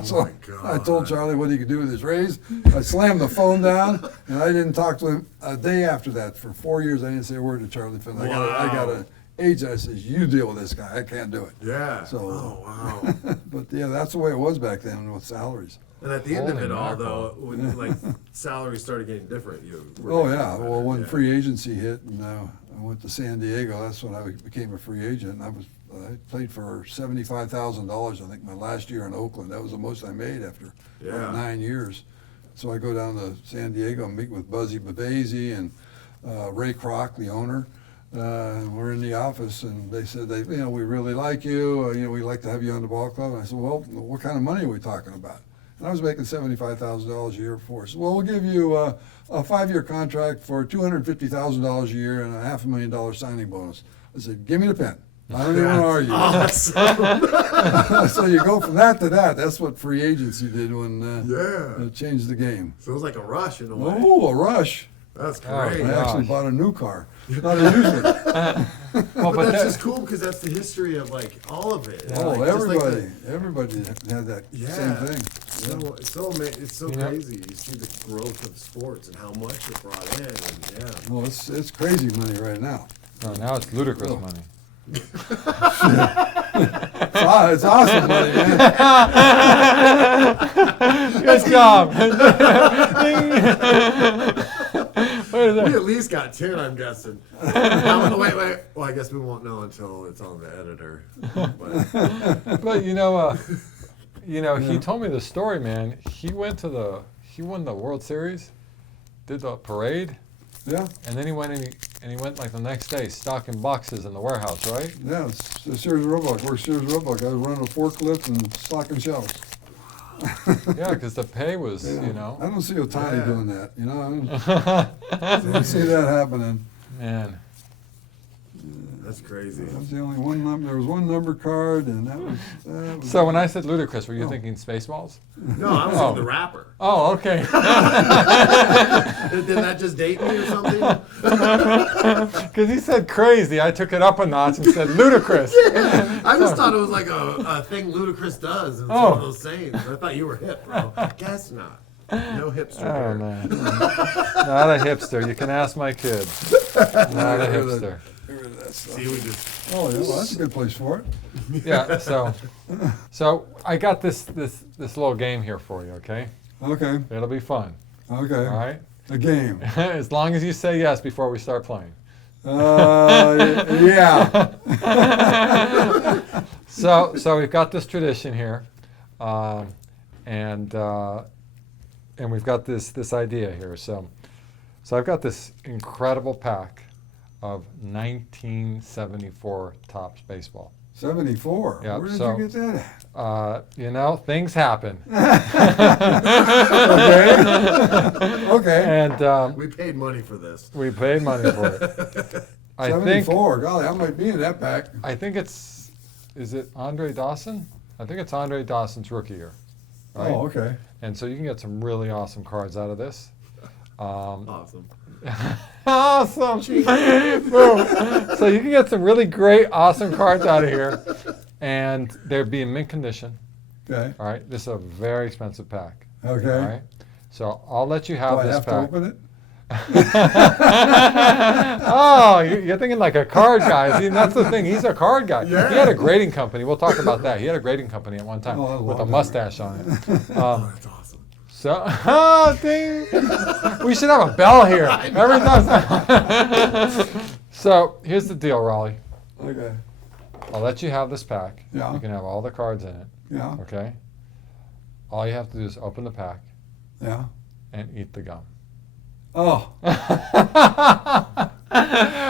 So my I told God. Charlie what he could do with his raise. I slammed the phone down, and I didn't talk to him a day after that. For 4 years, I didn't say a word to Charlie Finley. I got Wow. an agent. I says, "You deal with this guy. I can't do it." Yeah. So, Oh wow. but yeah, that's the way it was back then with salaries. And at the end of Holy it all, mackerel. though, when like salaries started getting different, you. were Oh making yeah, better, well when yeah. free agency hit, and I went to San Diego, that's when I became a free agent. I played for $75,000, I think, my last year in Oakland. That was the most I made after Yeah. 9 years. So I go down to San Diego and meet with Buzzy Bavasi and Ray Kroc, the owner. We're in the office, and they said, we really like you. We'd like to have you on the ball club. And I said, well, what kind of money are we talking about? And I was making $75,000 a year before. So, well, we'll give you a 5-year contract for $250,000 a year and a $500,000 signing bonus. I said, give me the pen. I don't even want to argue. Awesome. So you go from that to that. That's what free agency did when Yeah. it changed the game. So it was like a rush in a way. Oh, a rush. That's Oh, great. I yeah. actually bought a new car. Not a used one. Well, But that's that- just cool because that's the history of like all of it. Oh, Like, just like everybody had that Yeah. same thing. So it's so You know- crazy. You see the growth of sports and how much it brought in, and yeah. Well, it's crazy money right now. no, now it's ludicrous Oh. money. It's awesome money, man. Good job. Wait a We second. at least got 10, I'm guessing. Now, wait. Well, I guess we won't know until it's on the editor. But, But he told me the story, man. He won the World Series, did the parade, Yeah, and then he went like the next day stocking boxes in the warehouse, right? yeah. It's the Sears Roebuck. We're Sears Roebuck. I was running a forklift and stocking shelves. Yeah, because the pay was, Yeah. I don't see Otani Yeah. doing that. I don't see that happening. man. that's crazy. That was the only one number. There was one number card, and that was. So when I said ludicrous, were you Oh. thinking Spaceballs? No, I was Oh. in the rapper. Oh, okay. Did that just date me or something? Because he said crazy, I took it up a notch and said ludicrous. I just thought it was like a thing Ludacris does. It's Oh. one of those sayings. I thought you were hip, bro. Guess not. No hipster Oh here. man, not a hipster. You can ask my kids. Not a hipster. Get rid of that stuff. See, we just. Oh, yeah, well, that's a good place for it. Yeah. So I got this little game here for you. Okay, Okay, it'll be fun. okay. All right. A game. As long as you say yes before we start playing. Yeah. So we've got this tradition here, and we've got this idea here. So I've got this incredible pack of 1974 Topps baseball. 74. Yep, Where did so- you get that at? Things happen. Okay. Okay. And We paid money for this. we paid money for it. I think 74. Golly, I might be in that pack. is it Andre Dawson? I think it's Andre Dawson's rookie year. Right? Oh, okay. And so you can get some really awesome cards out of this. Awesome. Awesome. Boom. So you can get some really great, awesome cards out of here. And they'd be in mint condition. Okay. All right. This is a very expensive pack. Okay. All right. So I'll let you Do have I this have to pack. open it? Oh, you're thinking like a card guy. See, that's the thing. He's a card guy. Yeah. He had a grading company. We'll talk about that. He had a grading company at one time Oh, I with a love it. mustache on it. Oh, that's awesome. So, ding. We should have a bell here every time. So here's the deal, Rollie. Okay. I'll let you have this pack. Yeah. You can have all the cards in it. Yeah. Okay. All you have to do is open the pack Yeah. and eat the gum. Oh.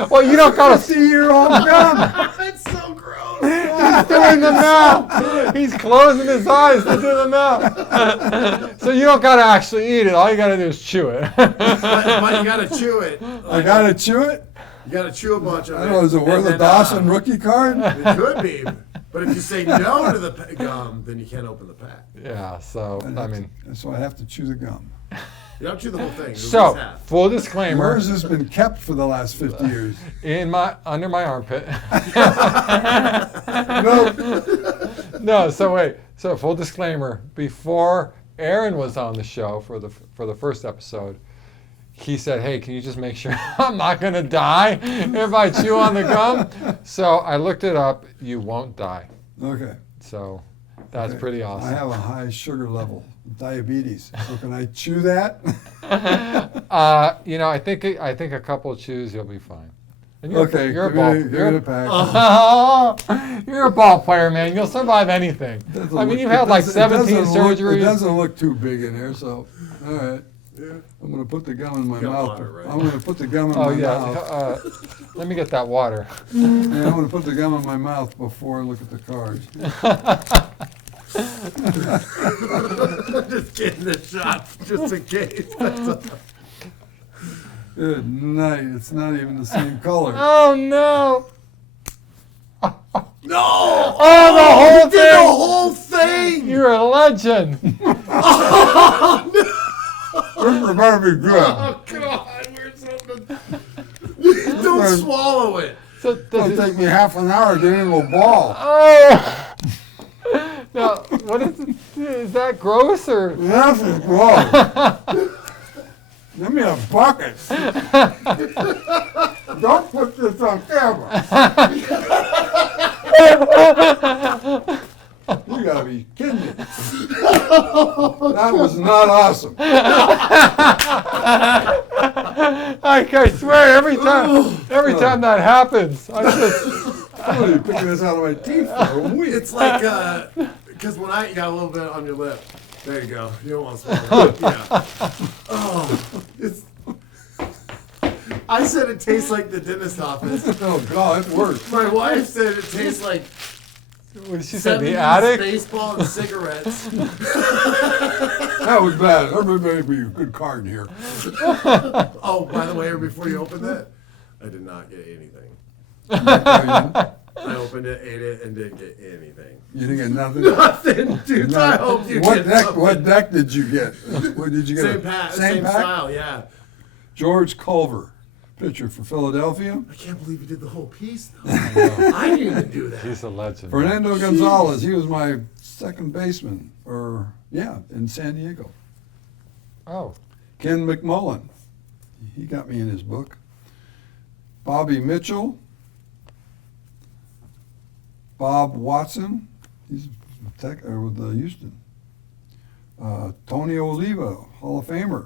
Well, you don't gotta 50-year-old gum. It's so gross. He's doing the mouth. He's closing his eyes to do the mouth. So you don't gotta actually eat it. All you gotta do is chew it. But you gotta chew it. I gotta chew it. You gotta chew a bunch of it. I don't know. Is it worth and a then, Dawson rookie card? It could be. But if you say no to the gum, then you can't open the pack. Yeah. So I mean, So I have to chew the gum. You don't chew the wole thing. so Half. full Where disclaimer. has this been kept for the last 50 years? Under my armpit. No. No, so wait. So full disclaimer. Before Aaron was on the show for the first episode, he said, "Hey, can you just make sure I'm not gonna die if I chew on the gum?" So I looked it up. You won't die. Okay. So that's Okay. pretty awesome. I have a high sugar level, diabetes. So can I chew that? I think a couple of chews you'll be fine. And Okay. you're a give ball. me- give me You're, the pack. you're a ball player, man. You'll survive anything. Doesn't I mean, look- you've it had like doesn't- it 17 doesn't look- surgeries. It doesn't look too big in there, so all right. Yeah. I'm gonna put the gum in my You got mouth. water, right? I'm gonna put the gum in Oh my yeah. mouth. Let me get that water. Yeah, I'm gonna put the gum in my mouth before I look at the cards. Just getting the shot just in case. That's all. Good night. It's not even the same color. Oh no! No! Oh, the whole You did the thing! whole thing! You're a legend. This better be good. Oh, God. Where's something? Don't swallow it. So It'll does it, take me half an hour to get into a ball. oh! Now, what is it? Is that gross or? This is gross. Give me a bucket. Don't put this on camera. You gotta be kidding me. That was not awesome. I swear, every time that happens, I just. I'm gonna be picking this out of my teeth for a week. It's like, because when you got a little bit on your lip. There you go. You don't want to swallow it. Yeah. Oh, it's. I said it tastes like the dentist office. Oh God, it works. My wife said it tastes like What did she say? 70s The attic? baseball and cigarettes. That was bad. Everybody be a good card in here. Oh, by the way, before you opened that, I did not get anything. I opened it, ate it, and didn't get anything. You didn't get nothing. Nothing, dude. I hope you What get deck? something. What deck did you get? What did you get? Same pack, same pack? style, yeah. George Culver, pitcher for Philadelphia. I can't believe you did the whole piece, though. I didn't even do that. He's a legend. Fernando Gonzalez. He was my second baseman, in San Diego. Oh, Ken McMullen. He got me in his book. Bobby Mitchell. Bob Watson. He's with Houston. Tony Oliva, Hall of Famer.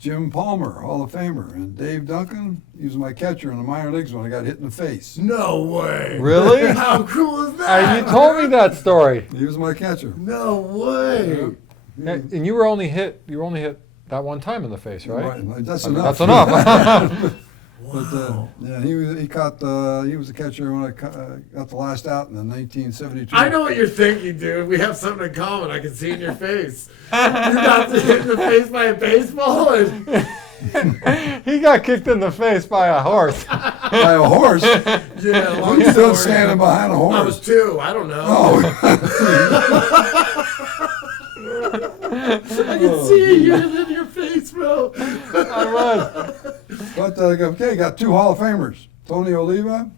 Jim Palmer, Hall of Famer, and Dave Duncan, he was my catcher in the minor leagues when I got hit in the face. No way. Really? How cool is that? You told me that story. He was my catcher. No way. And you were only hit that one time in the face, right? Right, that's I mean, enough. that's enough. But yeah, he was the catcher when I got the last out in the 1972. I know what you're thinking, dude. We have something in common. I can see in your face. You got hit in the face by a baseball, and He got kicked in the face by a horse. By a horse. yeah, long He's still story. standing behind a I horse. was 2. I don't know. Oh, I can see you in your face, bro. I was. but okay, got 2 Hall of Famers: Tony Oliva,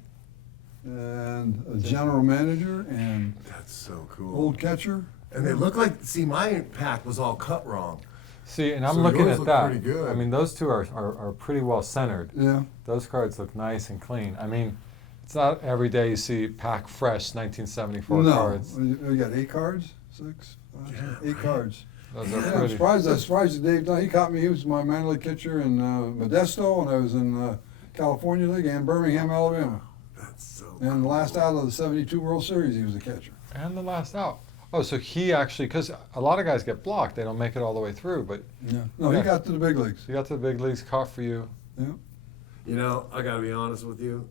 and a general manager and That's so cool. old catcher. And they look like. See, my pack was all cut wrong. See, and I'm So looking yours at look that. pretty good. I mean, those two are pretty well centered. Yeah. Those cards look nice and clean. I mean, it's not every day you see pack fresh 1974 No, cards. we got 8 cards, 6, 5, 8 cards. Those Yeah, are I'm pretty. surprised that Dave Dunn. He caught me. He was my minor league catcher in Modesto, and I was in California League and Birmingham, Alabama. That's so. And the last out of the '72 World Series, he was the catcher. And the last out. Oh, so he actually, because a lot of guys get blocked, they don't make it all the way through. But Yeah. No, Yeah. he got to the big leagues. he got to the big leagues, caught for you. Yeah. You know, I gotta be honest with you.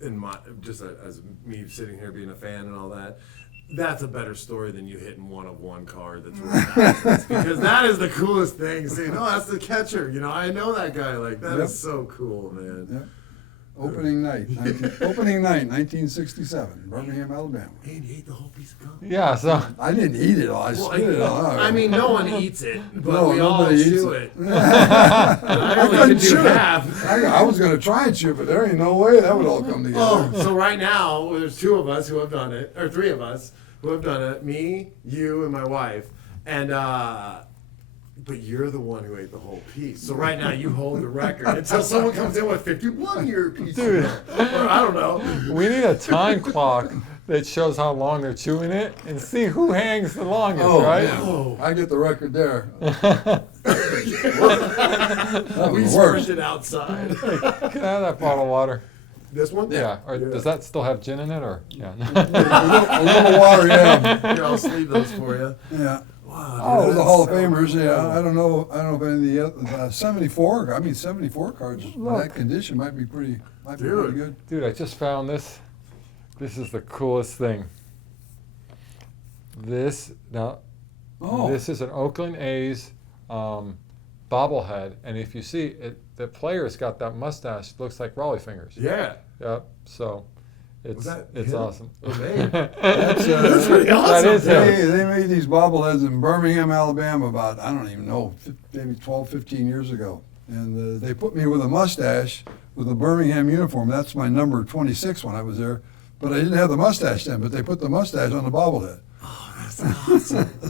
In my as me sitting here being a fan and all that, that's a better story than you hitting one of one card. That's really nice. Because that is the coolest thing. Saying, "Oh, that's the catcher." You know, I know that guy. Like that Yep. is so cool, man. Yep. Opening night, 1967, Birmingham, Alabama. And he ate the whole piece of gum. Yeah, so I didn't eat it all. I Well, spit it all out. I mean, no one eats it, but No, we all nobody eats chew it. it. I only couldn't could do chew it. half. I was going to try and chew, but there ain't no way that would all come together. Oh, so right now there's 2 of us who have done it, or 3 of us who have done it. Me, you, and my wife. And but you're the one who ate the whole piece. So right now you hold the record until someone comes in with 51 year piece. Dude. Or I don't know. we need a time clock that shows how long they're chewing it and see who hangs the longest, right? yeah. Oh. I get the record there. That We was the worst. sprinted outside. Can I have that bottle of water? This one? Yeah. Or does that still have gin in it, or yeah? A little water, yeah. Here, I'll sleeve those for you. Yeah. Wow, Oh, dude, the that's Hall of so Famers, yeah. cool. I don't know if any of the other, 74, 74 cards in Look. that condition might be pretty Dude. good. Dude, I just found this. This is the coolest thing. This Oh, This is an Oakland A's bobblehead, and if you see it, the player's got that mustache. Looks like Rollie Fingers. Yeah. Yep. So, it's that it's him? awesome. Oh, man. that's, That's pretty awesome. That is him. they made these bobbleheads in Birmingham, Alabama about, I don't even know, maybe 12, 15 years ago. And they put me with a mustache with a Birmingham uniform. That's my number 26 when I was there. But I didn't have the mustache then, but they put the mustache on the bobblehead.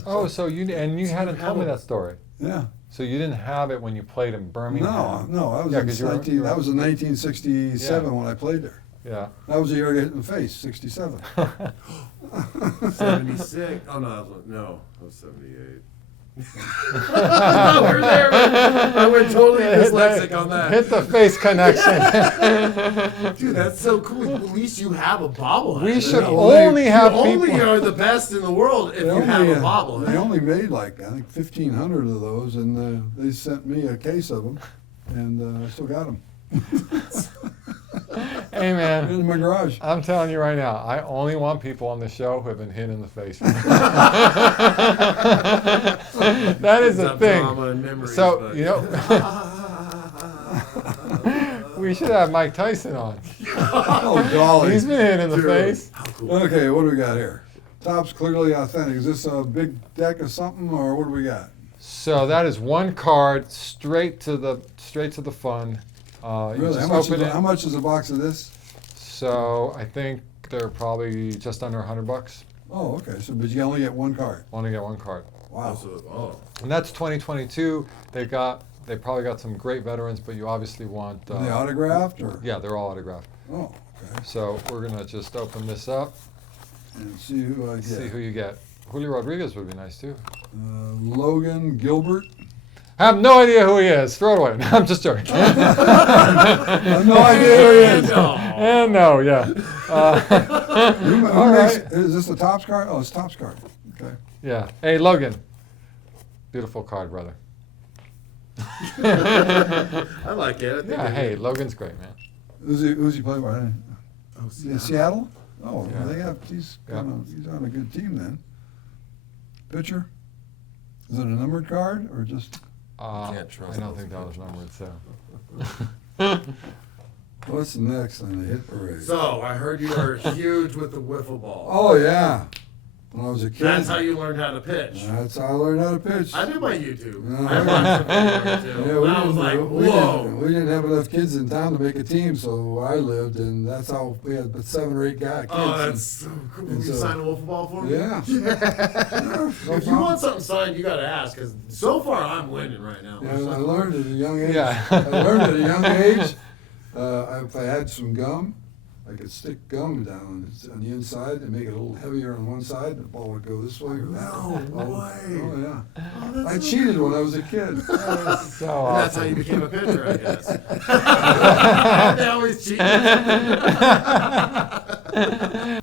Oh, so you hadn't told me that story. Yeah. So you didn't have it when you played in Birmingham. No, I was Yeah, in 'cause you were- that was in 1967 Yeah. when I played there. Yeah. That was the year I got hit in the face, 67. 76. Oh, no, I was 78. We're there. I went totally dyslexic on that. Hit the face connection. Dude, that's so cool. At least you have a bobblehead. We should Yeah, well, they- only You have only people. are the best in the world if you have a They bobblehead. only made like, I think, 1,500 of those, and they sent me a case of them, and I still got them Hey man, in my garage. I'm telling you right now, I only want people on the show who have been hit in the face. That is a Some thing. drama and memories, So, but- you know, we should have Mike Tyson on. Oh, golly. He's been hit in the Dude, face. how cool. Okay, what do we got here? Top's clearly authentic. Is this a big deck of something, or what do we got? So that is one card straight to the fund. You Really? just How much, open it. how much is a box of this? So I think they're probably just under $100. Oh, okay. So, but you only get one card. Want to get one card, Wow. Oh, and that's 2022. They probably got some great veterans, but you obviously want. Are they autographed, or? Yeah, they're all autographed. Oh, okay. So we're gonna just open this up, And see who I get. see who you get. Julio Rodriguez would be nice too. Logan Gilbert. I have no idea who he is. Throw it away. No, I'm just joking. I have no idea who he is. And no, yeah. Who makes, is this the Topps card? Oh, it's Topps card. Okay. Yeah. Hey, Logan. Beautiful card, brother. I like it. I think Yeah, hey, Logan's great, man. Who's he playing for? Oh, In Seattle? Oh, Yeah. they have. He's Yeah. he's on a good team then. Pitcher? Is it a numbered card or just? Can't trust I don't those think that was numbered, so. What's next on the hit parade? So I heard you are huge with the wiffle ball. Oh yeah, when I was a kid. That's how you learned how to pitch. That's how I learned how to pitch. I did my YouTube. No. I watched it too. Yeah, And I was like, whoa. we didn't have enough kids in town to make a team, so I lived, and that's how we had 7 or 8 kids. Oh, that's so cool. and Will you so- sign a wiffle ball for me? Yeah. Yeah. No If you problem. want something signed, you got to ask. Because so far, I'm winning right now. Yeah, I learned at a young age. Yeah. I learned at a young age. If I had some gum, I could stick gum down on the inside and make it a little heavier on one side. The ball would go this way. Or that. No Oh, way. Oh yeah. Oh, that's I so cheated cool. when I was a kid. So And that's how awesome. you became a pitcher, I guess. They always cheat.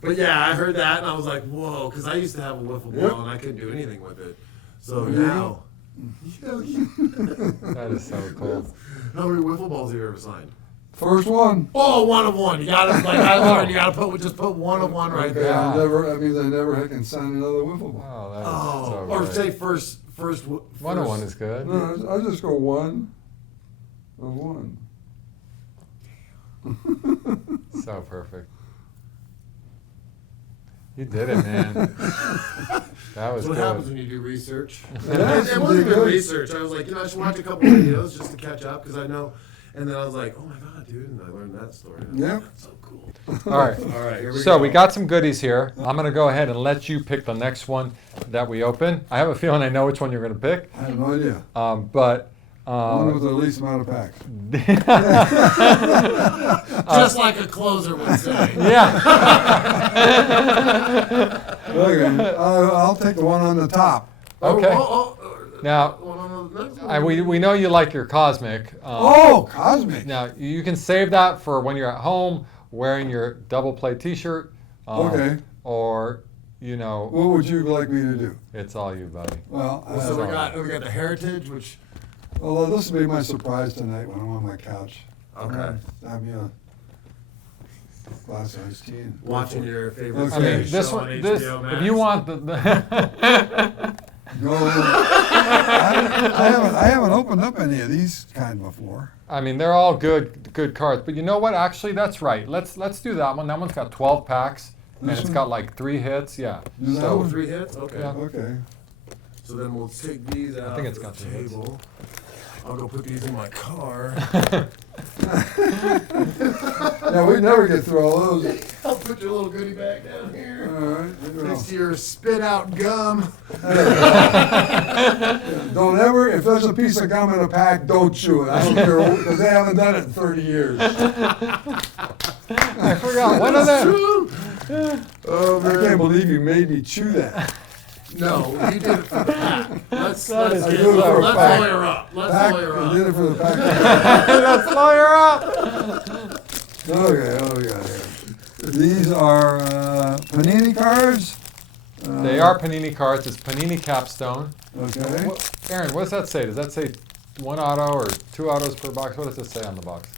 But yeah, I heard that and I was like, whoa, because I used to have a wiffle ball Yep. and I couldn't do anything with it. So There you now, That is so cool. how many wiffle balls have you ever signed? First one. Oh, 1 of 1. You gotta, like I learned, you gotta just put 1 of 1 right Okay, there. I never. That means I never can sign another wiffle ball. Oh, that is Oh, so or great. say first. 101 is good. No, I just go 1 of 1. So perfect. You did it, man. That was That's what good. happens when you do research. Yeah, it wasn't even good. research. I was like, I should watch a couple videos just to catch up because I know. And then I was like, oh my god, dude! And I learned that story. And I was Yep. like, that's so cool. All right. All right, here we So go. we got some goodies here. I'm going to go ahead and let you pick the next one that we open. I have a feeling I know which one you're going to pick. I have no idea. But One with the least amount of packs. just like a closer would say. yeah. Okay, I'll take the one on the top. Okay. Now, Now, we know you like your Cosmic. Oh, Cosmic. Now, you can save that for when you're at home wearing your double play t-shirt. Okay. Or, you know, What would you like me to do? it's all you, buddy. Well, So we got the Heritage, which well, this will be my surprise tonight when I'm on my couch. Okay. Have me a glass of iced tea. and- watching your favorite Okay. I mean, show this on one, HBO this, Max. if you want the No, I haven't opened up any of these kind before. I mean, they're all good cards. But you know what? Actually, that's right. Let's do that one. That one's got 12 packs, and This it's one? got like 3 hits. Yeah. Is that So one? 3 hits? Okay. Yeah. Okay. So then we'll take these out think it's of got the 3 hits. table. I'll go put these in my car. Yeah, we never get through all those. I'll put your little goodie bag down All here. right. here we Next to your spit out gum. go. Don't ever, if there's a piece of gum in a pack, don't chew it. I don't care, because they haven't done it in 30 years. I forgot. One of them. Oh, I can't believe you made me chew that. No, you did it for the pack. Let's That is I do it for a let's pack. lawyer up. Let's Pack, lawyer I did up. it for the pack. Let's lawyer up. Okay, what do we got here? These are Panini cards. They are Panini cards. It's Panini Capstone. Okay. Aaron, what does that say? Does that say 1 auto or 2 autos per box? What does it say on the box?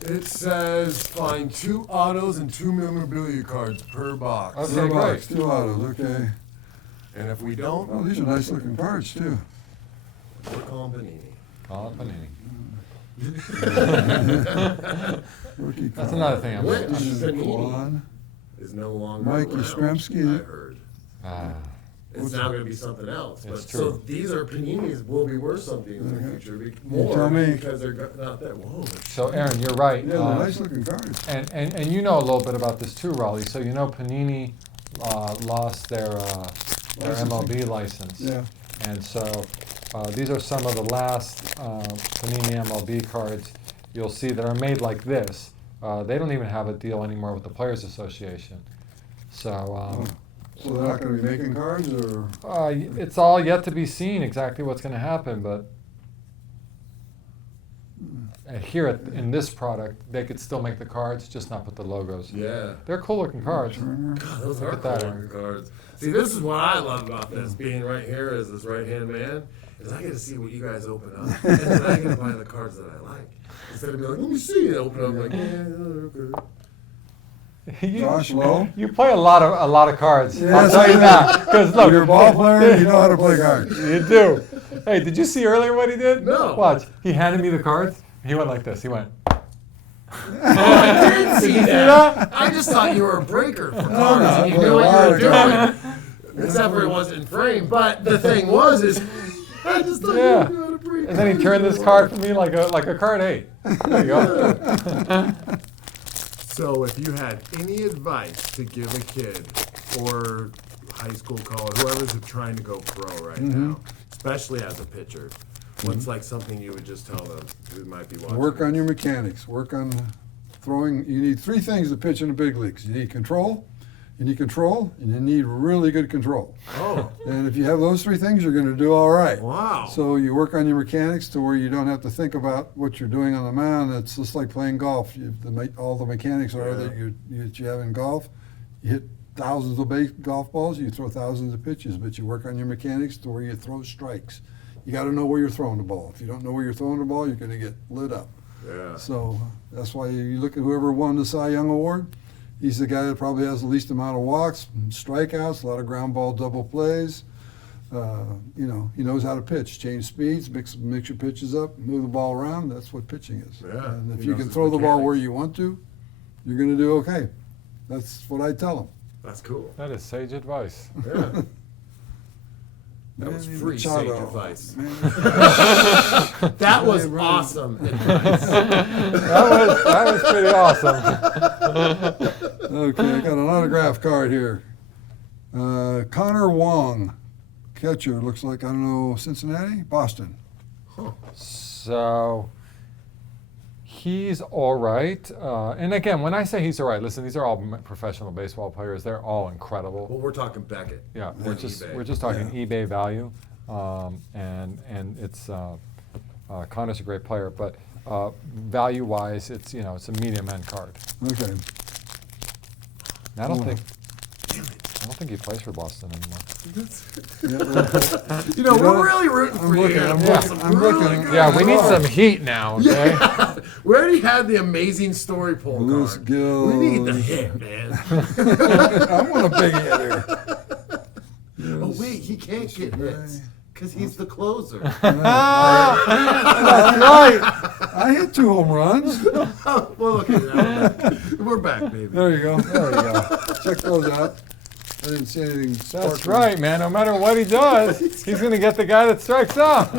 It says find 2 autos and 2 memorabilia cards per box. Okay, Two great. box, 2 autos, okay. And if we don't, Oh, these are nice looking cards too. we're calling Panini. Oh, Panini. Rookie That's card. another thing I'm Which looking This is Panini Quan. is no longer Mikey around, Skremski. I heard. Ah, It's now going to be something else. But It's so true. these are Paninis will be worth something in the Okay. future. You tell More me. because they're not that. Whoa. so, Aaron, you're right. Yeah, they're nice looking cards. And you know a little bit about this too, Rollie. So you know Panini lost their MLB license. Yeah. And so these are some of the last Panini MLB cards you'll see that are made like this. They don't even have a deal anymore with the Players Association. So So they're not going to be making cards, or it's all yet to be seen exactly what's going to happen. But here in this product, they could still make the cards, just not put the logos. Yeah. They're cool looking cards. God, those are Look at that. cool cards. See, this is what I love about this, being right here as this right-hand man, is I get to see what you guys open up, and then I get to buy the cards that I like. Instead of being like, let me see, and open up like, yeah, okay. Josh Lowe. You play a lot of cards. I'll Yes, tell I you do. that. Because look, You're a ball player, you know how to play cards. You do. Hey, did you see earlier what he did? No. Watch. He handed me the cards. He went like this. He went. I didn't see that. I just thought you were a breaker for cards, no, and you I knew play what a you lot were of doing. Except for it wasn't in frame. But the thing was, is I just thought Yeah. you knew how to break. And then he turned this card for me like a card 8. There you go. So, if you had any advice to give a kid or high school, college, whoever's trying to go pro right now, especially as a pitcher, what's like something you would just tell them who might be watching? Work on your mechanics. Work on throwing. You need 3 things to pitch in the big leagues. You need control, and you need really good control. Oh, And if you have those 3 things, you're going to do all right. wow. So you work on your mechanics to where you don't have to think about what you're doing on the mound. It's just like playing golf. All the mechanics are that you have in golf. You hit thousands of golf balls, you throw thousands of pitches, but you work on your mechanics to where you throw strikes. You got to know where you're throwing the ball. If you don't know where you're throwing the ball, you're going to get lit up. Yeah. So that's why you look at whoever won the Cy Young Award. He's the guy that probably has the least amount of walks, strikeouts, a lot of ground ball double plays. He knows how to pitch, change speeds, mix your pitches up, move the ball around. That's what pitching is. Yeah, And if he you knows can his throw the ball mechanics. where you want to, you're going to do okay. That's what I tell them. That's cool. That is sage advice. Yeah. That was Manny free sage Machado. advice. Manny- That was Right. awesome advice. That was pretty awesome. Okay, I got an autograph card here. Connor Wong, catcher, looks like, I don't know, Cincinnati? Boston. So he's all right. And again, when I say he's all right, listen, these are all professional baseball players. They're all incredible. Well, we're talking Beckett. Yeah, on we're just eBay. talking eBay value, and it's Connor's a great player, but value wise, it's it's a medium end card. Okay. And I don't Oh. think he plays for Boston anymore. You know, You we're know, really rooting I'm for looking, you. I'm to looking, some I'm really looking. good Yeah, we need Oh. some heat now. Okay. We already had the amazing story poll Loose card. Gills. We need the hit, man. I want a big hitter. Oh wait, he can't get hits because he's the closer. That's Right. I hit 2 home runs. Well, look at that. We're back, baby. There you go. There you go. Check those out. I didn't see anything. That's sparkling. right, man. No matter what he does, he's going to get the guy that strikes out.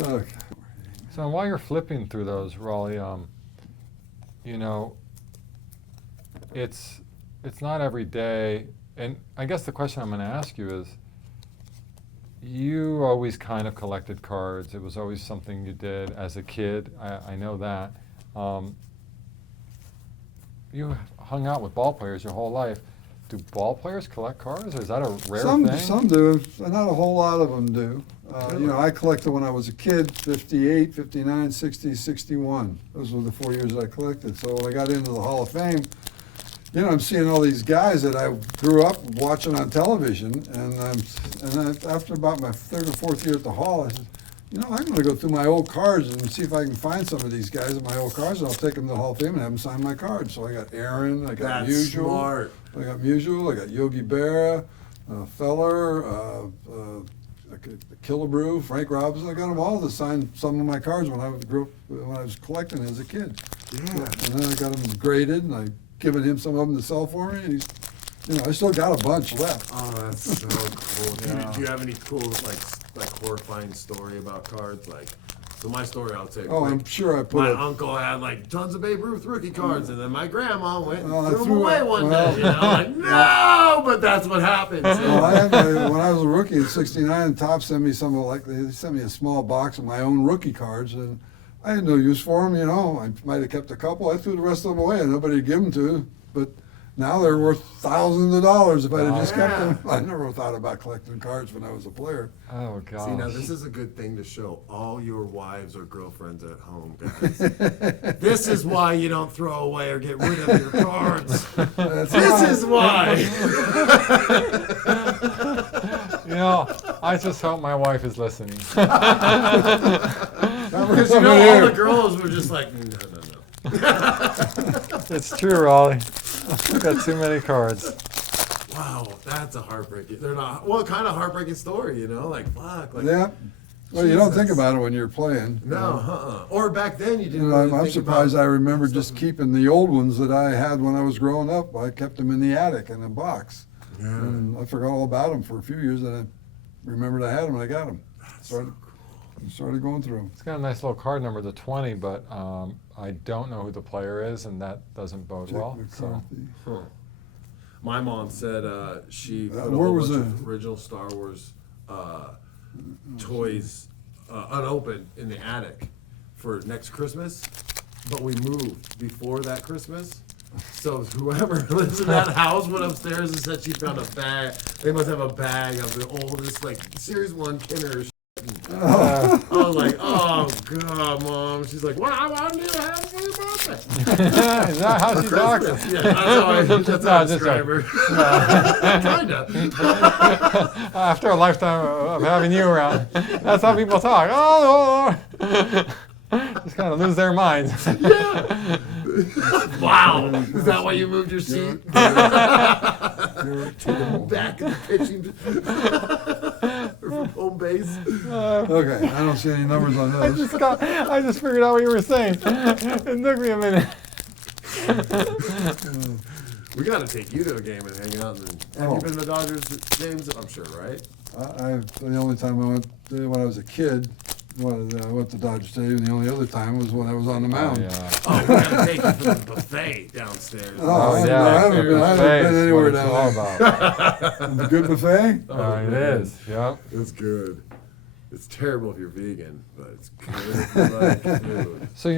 Okay. So while you're flipping through those, Rollie, it's not every day. And I guess the question I'm going to ask you is, you always kind of collected cards. It was always something you did as a kid. I know that. You hung out with ball players your whole life. Do ball players collect cards, or is that a rare thing? Some do. Not a whole lot of them do. I collected when I was a kid, 58, 59, 60, 61. Those were the 4 years I collected. So when I got into the Hall of Fame, I'm seeing all these guys that I grew up watching on television, and after about my 3rd or 4th year at the Hall, I said, I'm going to go through my old cards and see if I can find some of these guys in my old cards, and I'll take them to the Hall of Fame and have them sign my cards. So I got Aaron, I got That's Musial, smart. I got Musial, I got Yogi Berra, Feller, Killebrew, Frank Robinson. I got them all to sign some of my cards when I was collecting as a kid. Yeah. And then I got them graded, and I given him some of them to sell for me, and he's, I still got a bunch left. Oh, that's so cool. Yeah. Do you have any cool, like horrifying story about cards? So my story, I'll take. Oh, I'm sure I put My it. uncle had tons of Babe Ruth rookie cards, and then my grandma went and Well, I threw them threw away it- one well- day. No, but that's what happens. Well, when I was a rookie in '69, Top sent me they sent me a small box of my own rookie cards, and I had no use for them. I might have kept a couple. I threw the rest of them away, and nobody to give them to. But Now they're worth thousands of dollars if I'd have just kept Yeah. them. I never thought about collecting cards when I was a player. Oh gosh. See, now this is a good thing to show all your wives or girlfriends at home, guys. This is why you don't throw away or get rid of your cards. This is why. You know, I just hope my wife is listening. Because you know, all the girls were just like, no. It's true, Rollie. I've got too many cards. Wow, that's a heartbreaking. They're not. Well, kind of heartbreaking story, you know, like fuck, like. Yeah. Well, you don't think Jesus. about it when you're playing. No, Or back then you You didn't. know, Really I'm think surprised about I remember just keeping the old ones that I had when I was growing up. I kept them in the attic in a box. Yeah. And I forgot all about them for a few years, and I remembered I had them and I got them. Started going through them. It's got a nice little card number, the 20, but I don't know who the player is, and that doesn't bode well. So Huh. My mom said she put a where whole was bunch it? of original Star Wars toys unopened in the attic for next Christmas, but we moved before that Christmas. So whoever lives in that house went upstairs and said she found a bag. They must have a bag of the oldest, like Series 1 Kenner. I was like, oh god, Mom. She's like, well, I want you to have it for your birthday. is that how she talks? Christmas. Yeah, that's how I describe her. Kinda. After a lifetime of having you around, that's how people talk. Oh, just kind of lose their minds. Wow. Is that why you moved your seat? Back in the pitching from home base. Okay, I don't see any numbers on I those. just figured out what you were saying. It took me a minute. We got to take you to a game and hang out. Have you been to the Dodgers games? I'm sure, right? The only time I went when I was a kid, I went to Dodger Stadium. The only other time was when I was on the mound. Yeah. Oh, we got to take you to the buffet downstairs. Oh, I haven't been anywhere down there. The good buffet? It is. Yep. It's good. It's terrible if you're vegan, but it's good if you like food. So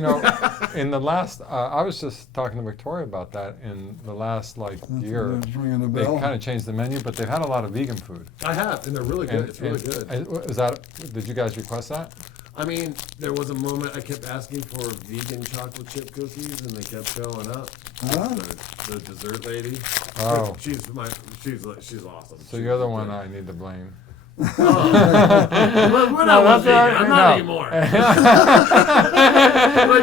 in the last, I was just talking to Victoria about that. In the last year, That's ringing a they bell. kind of changed the menu, but they've had a lot of vegan food. I have, and they're really good. It's really good. Is that? Did you guys request that? I mean, there was a moment I kept asking for vegan chocolate chip cookies, and they kept showing up. Huh? The dessert lady. Oh. She's awesome. So you're the one I need to blame. When I was vegan, I'm not anymore. I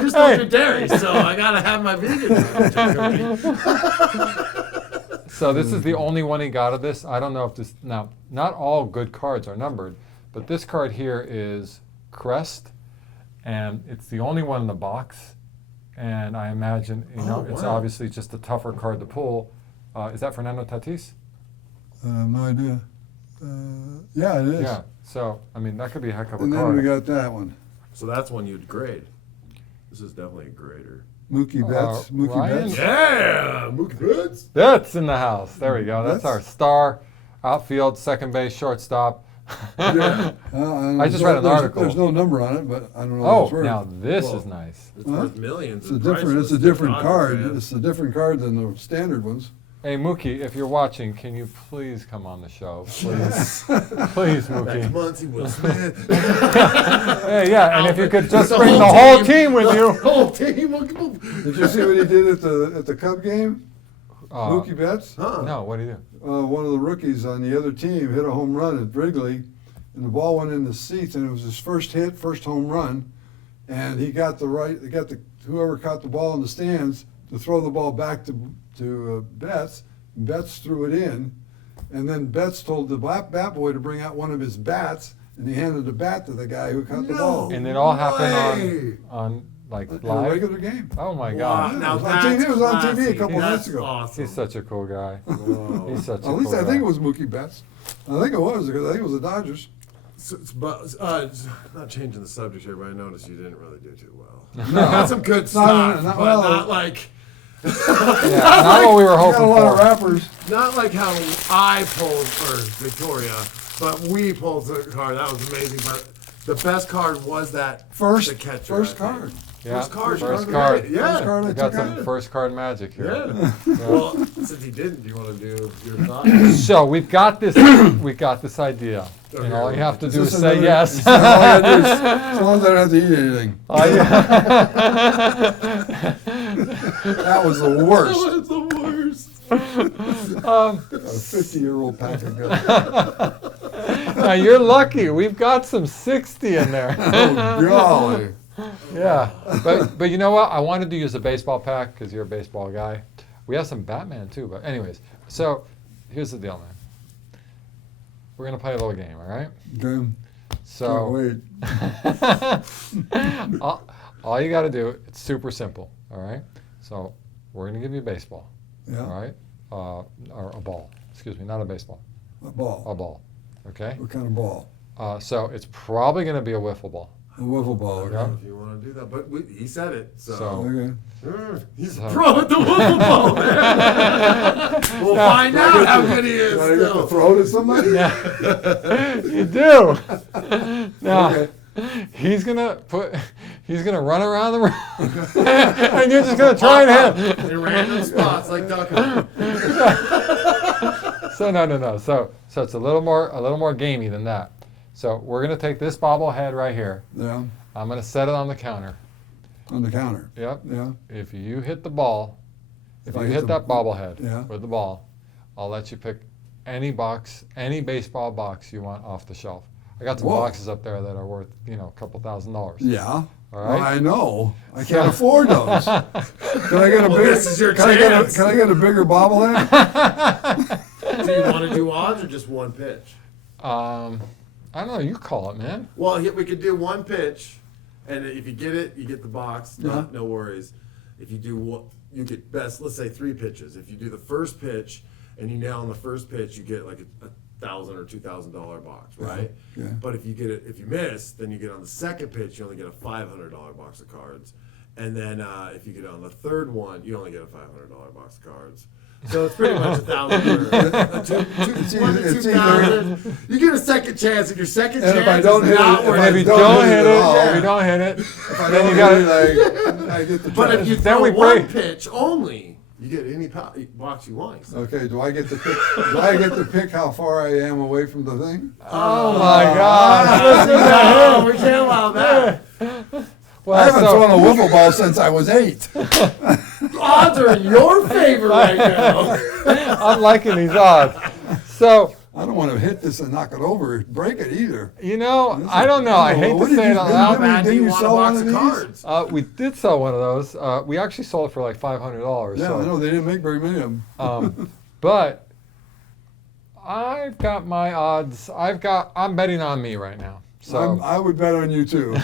just don't do dairy, so I gotta have my vegan chocolate cookie. So this is the only one he got of this. I don't know if this now. Not all good cards are numbered, but this card here is Crest, and it's the only one in the box. And I imagine it's wow. obviously just a tougher card to pull. Is that Fernando Tatis? No idea. Yeah, it is. Yeah. So I mean that could be a heck of a And then card. we got that one. So that's one you'd grade. This is definitely a grader. Mookie Betts. Mookie Ryan? Betts. Yeah, Mookie Betts. That's in the house. There we go. That's our That's- star, outfield, second base, shortstop. Yeah. I just read an article. There's no number on it, but I don't know what Oh, it's worth. now this Well, is nice. It's worth millions. It's a different card. It's a different card than the standard ones. Hey Mookie, if you're watching, can you please come on the show, please? Please, Next Mookie. Muncie, Will Smith. Hey, yeah, and if you could just The bring whole the whole team. team with The you. whole team. Did you see what he did at the Cub game? Mookie Betts? Huh. No, what do you do? One of the rookies on the other team hit a home run at Wrigley, and the ball went in the seats, and it was his first home run, and he got whoever caught the ball in the stands to throw the ball back to Betts. Betts threw it in, and then Betts told the bat boy to bring out one of his bats, and he handed the bat to the guy who caught the ball. And it all way. happened on In a live? regular game. Oh my Wow. God. Now It was on that's TV. It was on TV a classy. couple That's months ago. Awesome. He's such a cool guy. Whoa. He's such a At least cool I think guy. it was Mookie Betts. I think it was because I think it was the Dodgers. Not changing the subject here, but I noticed you didn't really do too well. No. Got some good stuff, not but well. not like Yeah, not what we were We got a hoping lot of for. rappers. not like how I pulled for Victoria, but we pulled the card. That was amazing. But the best card was that First the catcher. first I think. card. Yeah, First card. first you card. got it. Yeah. First card I We got took some out. first card magic here. Yeah. Well, since he didn't, do you want to do your thoughts? So we've got this idea, and all you have to do is this say another- yes. All I gotta do is- as long as I don't have to eat anything. Oh, yeah. That was the worst. That's the worst. A 50-year-old pack of gum. Now you're lucky. We've got some 60 in there. Oh, golly. Yeah, but you know what? I wanted to use a baseball pack because you're a baseball guy. We have some Batman too, but anyways. So here's the deal, man. We're gonna play a little game, all right? Okay. So Wait. all you got to do, it's super simple, all right? So we're gonna give you a baseball, Yeah. all right? Or a ball. Excuse me, not a baseball, A ball. a ball. Okay. What kind of ball? So it's probably gonna be a wiffle ball. A wiffle ball. I Okay. don't know if you want to do that, but he said it. So, Okay. he's So- a pro at the wiffle ball, man. We'll find out how good he is. Can I get to still. throw to somebody? You do. Now Okay. he's gonna run around the room, and you're just gonna try and hit. In random spots like Duck Hunt. So no. So it's a little more gamey than that. So we're gonna take this bobblehead right here. Yeah. I'm gonna set it on the counter. On the counter. Yep. Yeah. If you hit the ball, if I you hit hit the- that bobblehead Yeah. with the ball, I'll let you pick any box, any baseball box you want off the shelf. I got some Whoa. boxes up there that are worth, a couple $1,000s. Yeah. All Well, right. I know. I can't afford those. Can I get a Well, bigger? this is your can I get a, chance. can I get a bigger bobblehead? Do you want to do odds or just one pitch? I don't know. You call it, man. Well, we could do one pitch, and if you get it, you get the box. No worries. If you do what you get best, let's say 3 pitches. If you do the first pitch and you nail on the first pitch, you get like a $1,000 or $2,000 box, right? Yeah. But if you miss, then you get on the second pitch, you only get a $500 box of cards. And then if you get on the third one, you only get a $500 box of cards. So it's pretty much $1,000 or It's $2,000. You get a second chance, and your second And chance if I don't is hit not it- worth And if you don't don't hit hit it it, at all. if you don't hit it, If I then don't you got hit to. it, I get the But chance. if you Then throw we one break- pitch only, you get any box you want. Okay, do I get to pick? Do I get to pick how far I am away from the thing? Oh my God! No, we can't allow that. Well, I haven't thrown a wiffle ball since I was 8. Odds are in your favor right now. I'm liking these odds. So I don't want to hit this and knock it over, break it either. I don't know. I hate What to did say you it out do? How loud. bad do Didn't you you want a sell box one of of these? cards? We did sell one of those. We actually sold it for like $500. Yeah, so. I know they didn't make very many of them. But I've got my odds. I'm betting on me right now. So I would bet on you too.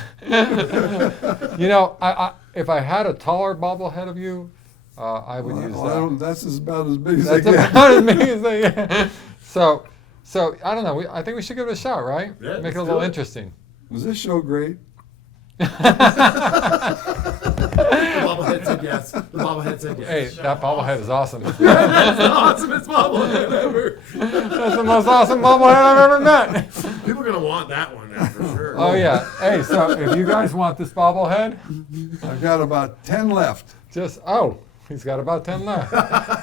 if I had a taller bobblehead of you, I would use that. That's about as big as I That's get. about as big as they get. So I don't know. I think we should give it a shot, right? Yeah, Make it a let's little do it. interesting. Was this show great? The bobblehead said yes. The bobblehead said yes. Hey, that bobblehead is awesome. That's the awesomest bobblehead ever. That's the most awesome bobblehead I've ever met. People are going to want that one now for sure. Oh yeah. Hey, so if you guys want this bobblehead, I've got about 10 left. he's got about 10 left.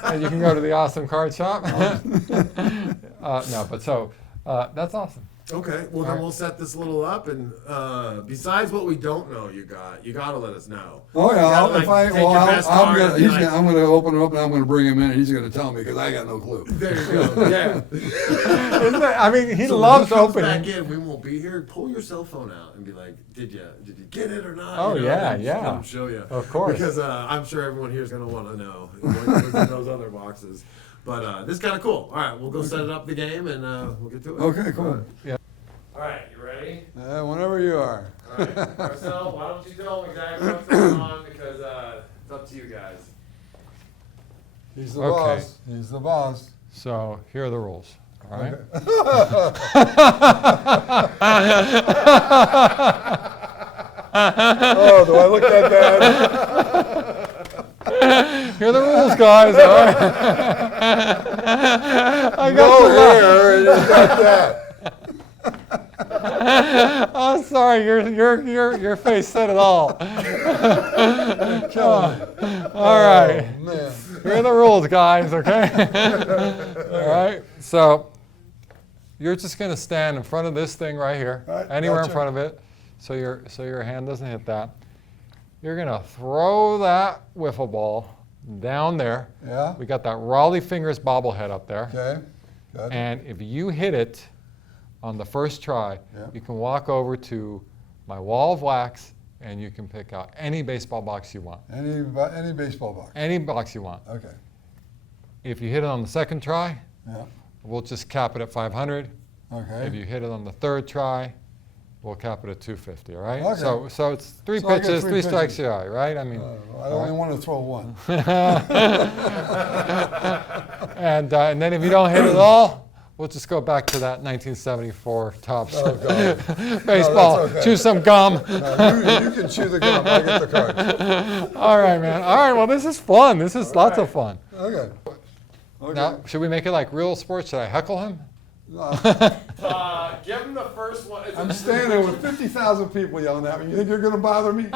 And you can go to the awesome card shop. That's awesome. Okay, well then we'll set this little up, and besides what we don't know, you got to let us know. Oh yeah, You gotta, take your best card and be like, I'm gonna open it up and I'm gonna bring him in and he's gonna tell me because I got no clue. There you go. Yeah. Isn't it? I mean, he So loves when he comes back opening. in, we won't be here. Pull your cell phone out and be like, "Did you get it or not?" Oh, yeah, and yeah. Let him show you. Of course. Because I'm sure everyone here is gonna want to know what's in those other boxes. But this is kind of cool. All right, we'll go set it up the game and we'll get to it. Okay, cool. All right, you ready? Whenever you are. All right, Marcel, why don't you tell them exactly what's going on because it's up to you guys. He's the Okay. boss. He's the boss. So here are the rules. All right. Oh, do I look that bad? Here are the rules, guys. All right. I got No the hair and you got that. I'm sorry, your face said it all. All right. Oh, man. Here are the rules, guys, okay? All right, so you're just going to stand in front of this thing right here, Right, anywhere in gotcha. front of it, so your hand doesn't hit that. You're going to throw that wiffle ball down there. Yeah. We got that Rollie Fingers bobblehead up there. Okay. Good. And if you hit it on the first try, Yeah. you can walk over to my wall of wax and you can pick out any baseball box you want. Any baseball box. Any box you want. Okay. If you hit it on the second try, Yeah. we'll just cap it at 500. Okay. If you hit it on the third try, we'll cap it at 250, all right? Okay. So it's three So I get pitches, three three strikes pitches. you're out, right? I mean, I only want to throw one. and then if you don't hit it all, we'll just go back to that 1974 Topps Oh, God. baseball. okay. Chew some gum. No, you can chew the gum. I get the cards. All right, man. All right, well, this is fun. This is lots of fun. Okay. Okay. Now, should we make it like real sports? Should I heckle him? Give him the first one. I'm standing there with 50,000 people yelling at me. You think you're going to bother me?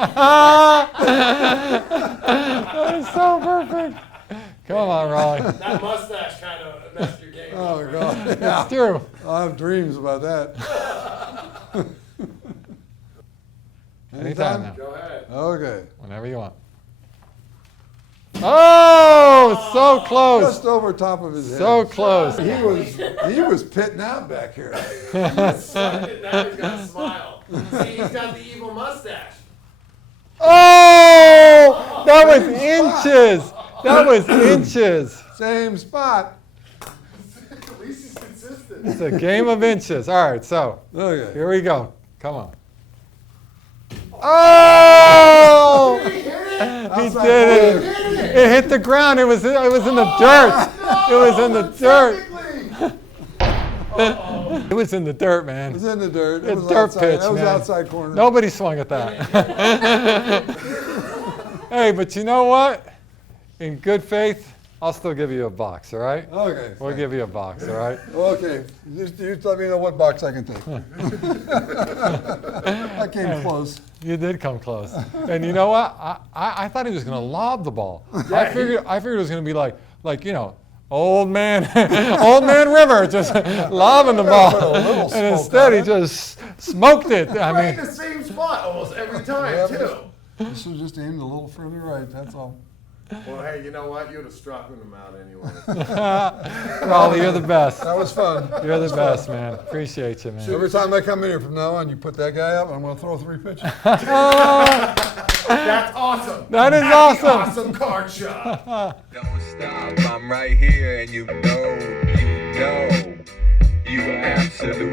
That is so perfect. Come on, Rollie. That mustache kind of messed your game up. Oh, God. Yeah. It's true. I have dreams about that. Anytime now. Go ahead. Okay. Whenever you want. Oh, so close. Just over top of his head. So close. He was pitting out back here. Now he's gonna smile. See, he's got the evil mustache. Oh, that was inches. That was inches. Same spot. At least he's consistent. It's a game of inches. All right, so Okay. here we go. Come on. Oh! He Outside did it. corner. It hit the ground. It was in the dirt. It was in the dirt. It was in the dirt, It man. was in the dirt. A It was dirt outside. pitch, That was man. outside corner. Nobody swung at that. Hey, but you know what? In good faith, I'll still give you a box, all right? Okay. We'll give you a box, all right? Okay. Just you let me know what box I can take. I came close. You did come close. And you know what? I thought he was going to lob the ball. I figured it was going to be like old man River just lobbing the ball. little And smoke instead on he it. just smoked it. I Right in mean, the same spot almost every time, Yeah, too. This was just aimed a little further right. That's all. Well, hey, you know what? You would have struck him out anyway. Rollie, you're the best. That was fun. You're the best, man. Appreciate you, man. Every time I come in here from now on, you put that guy up, I'm going to throw 3 pitches. That's awesome. That is Happy awesome. Awesome card shot. Don't stop, I'm right here and you know, you absolutely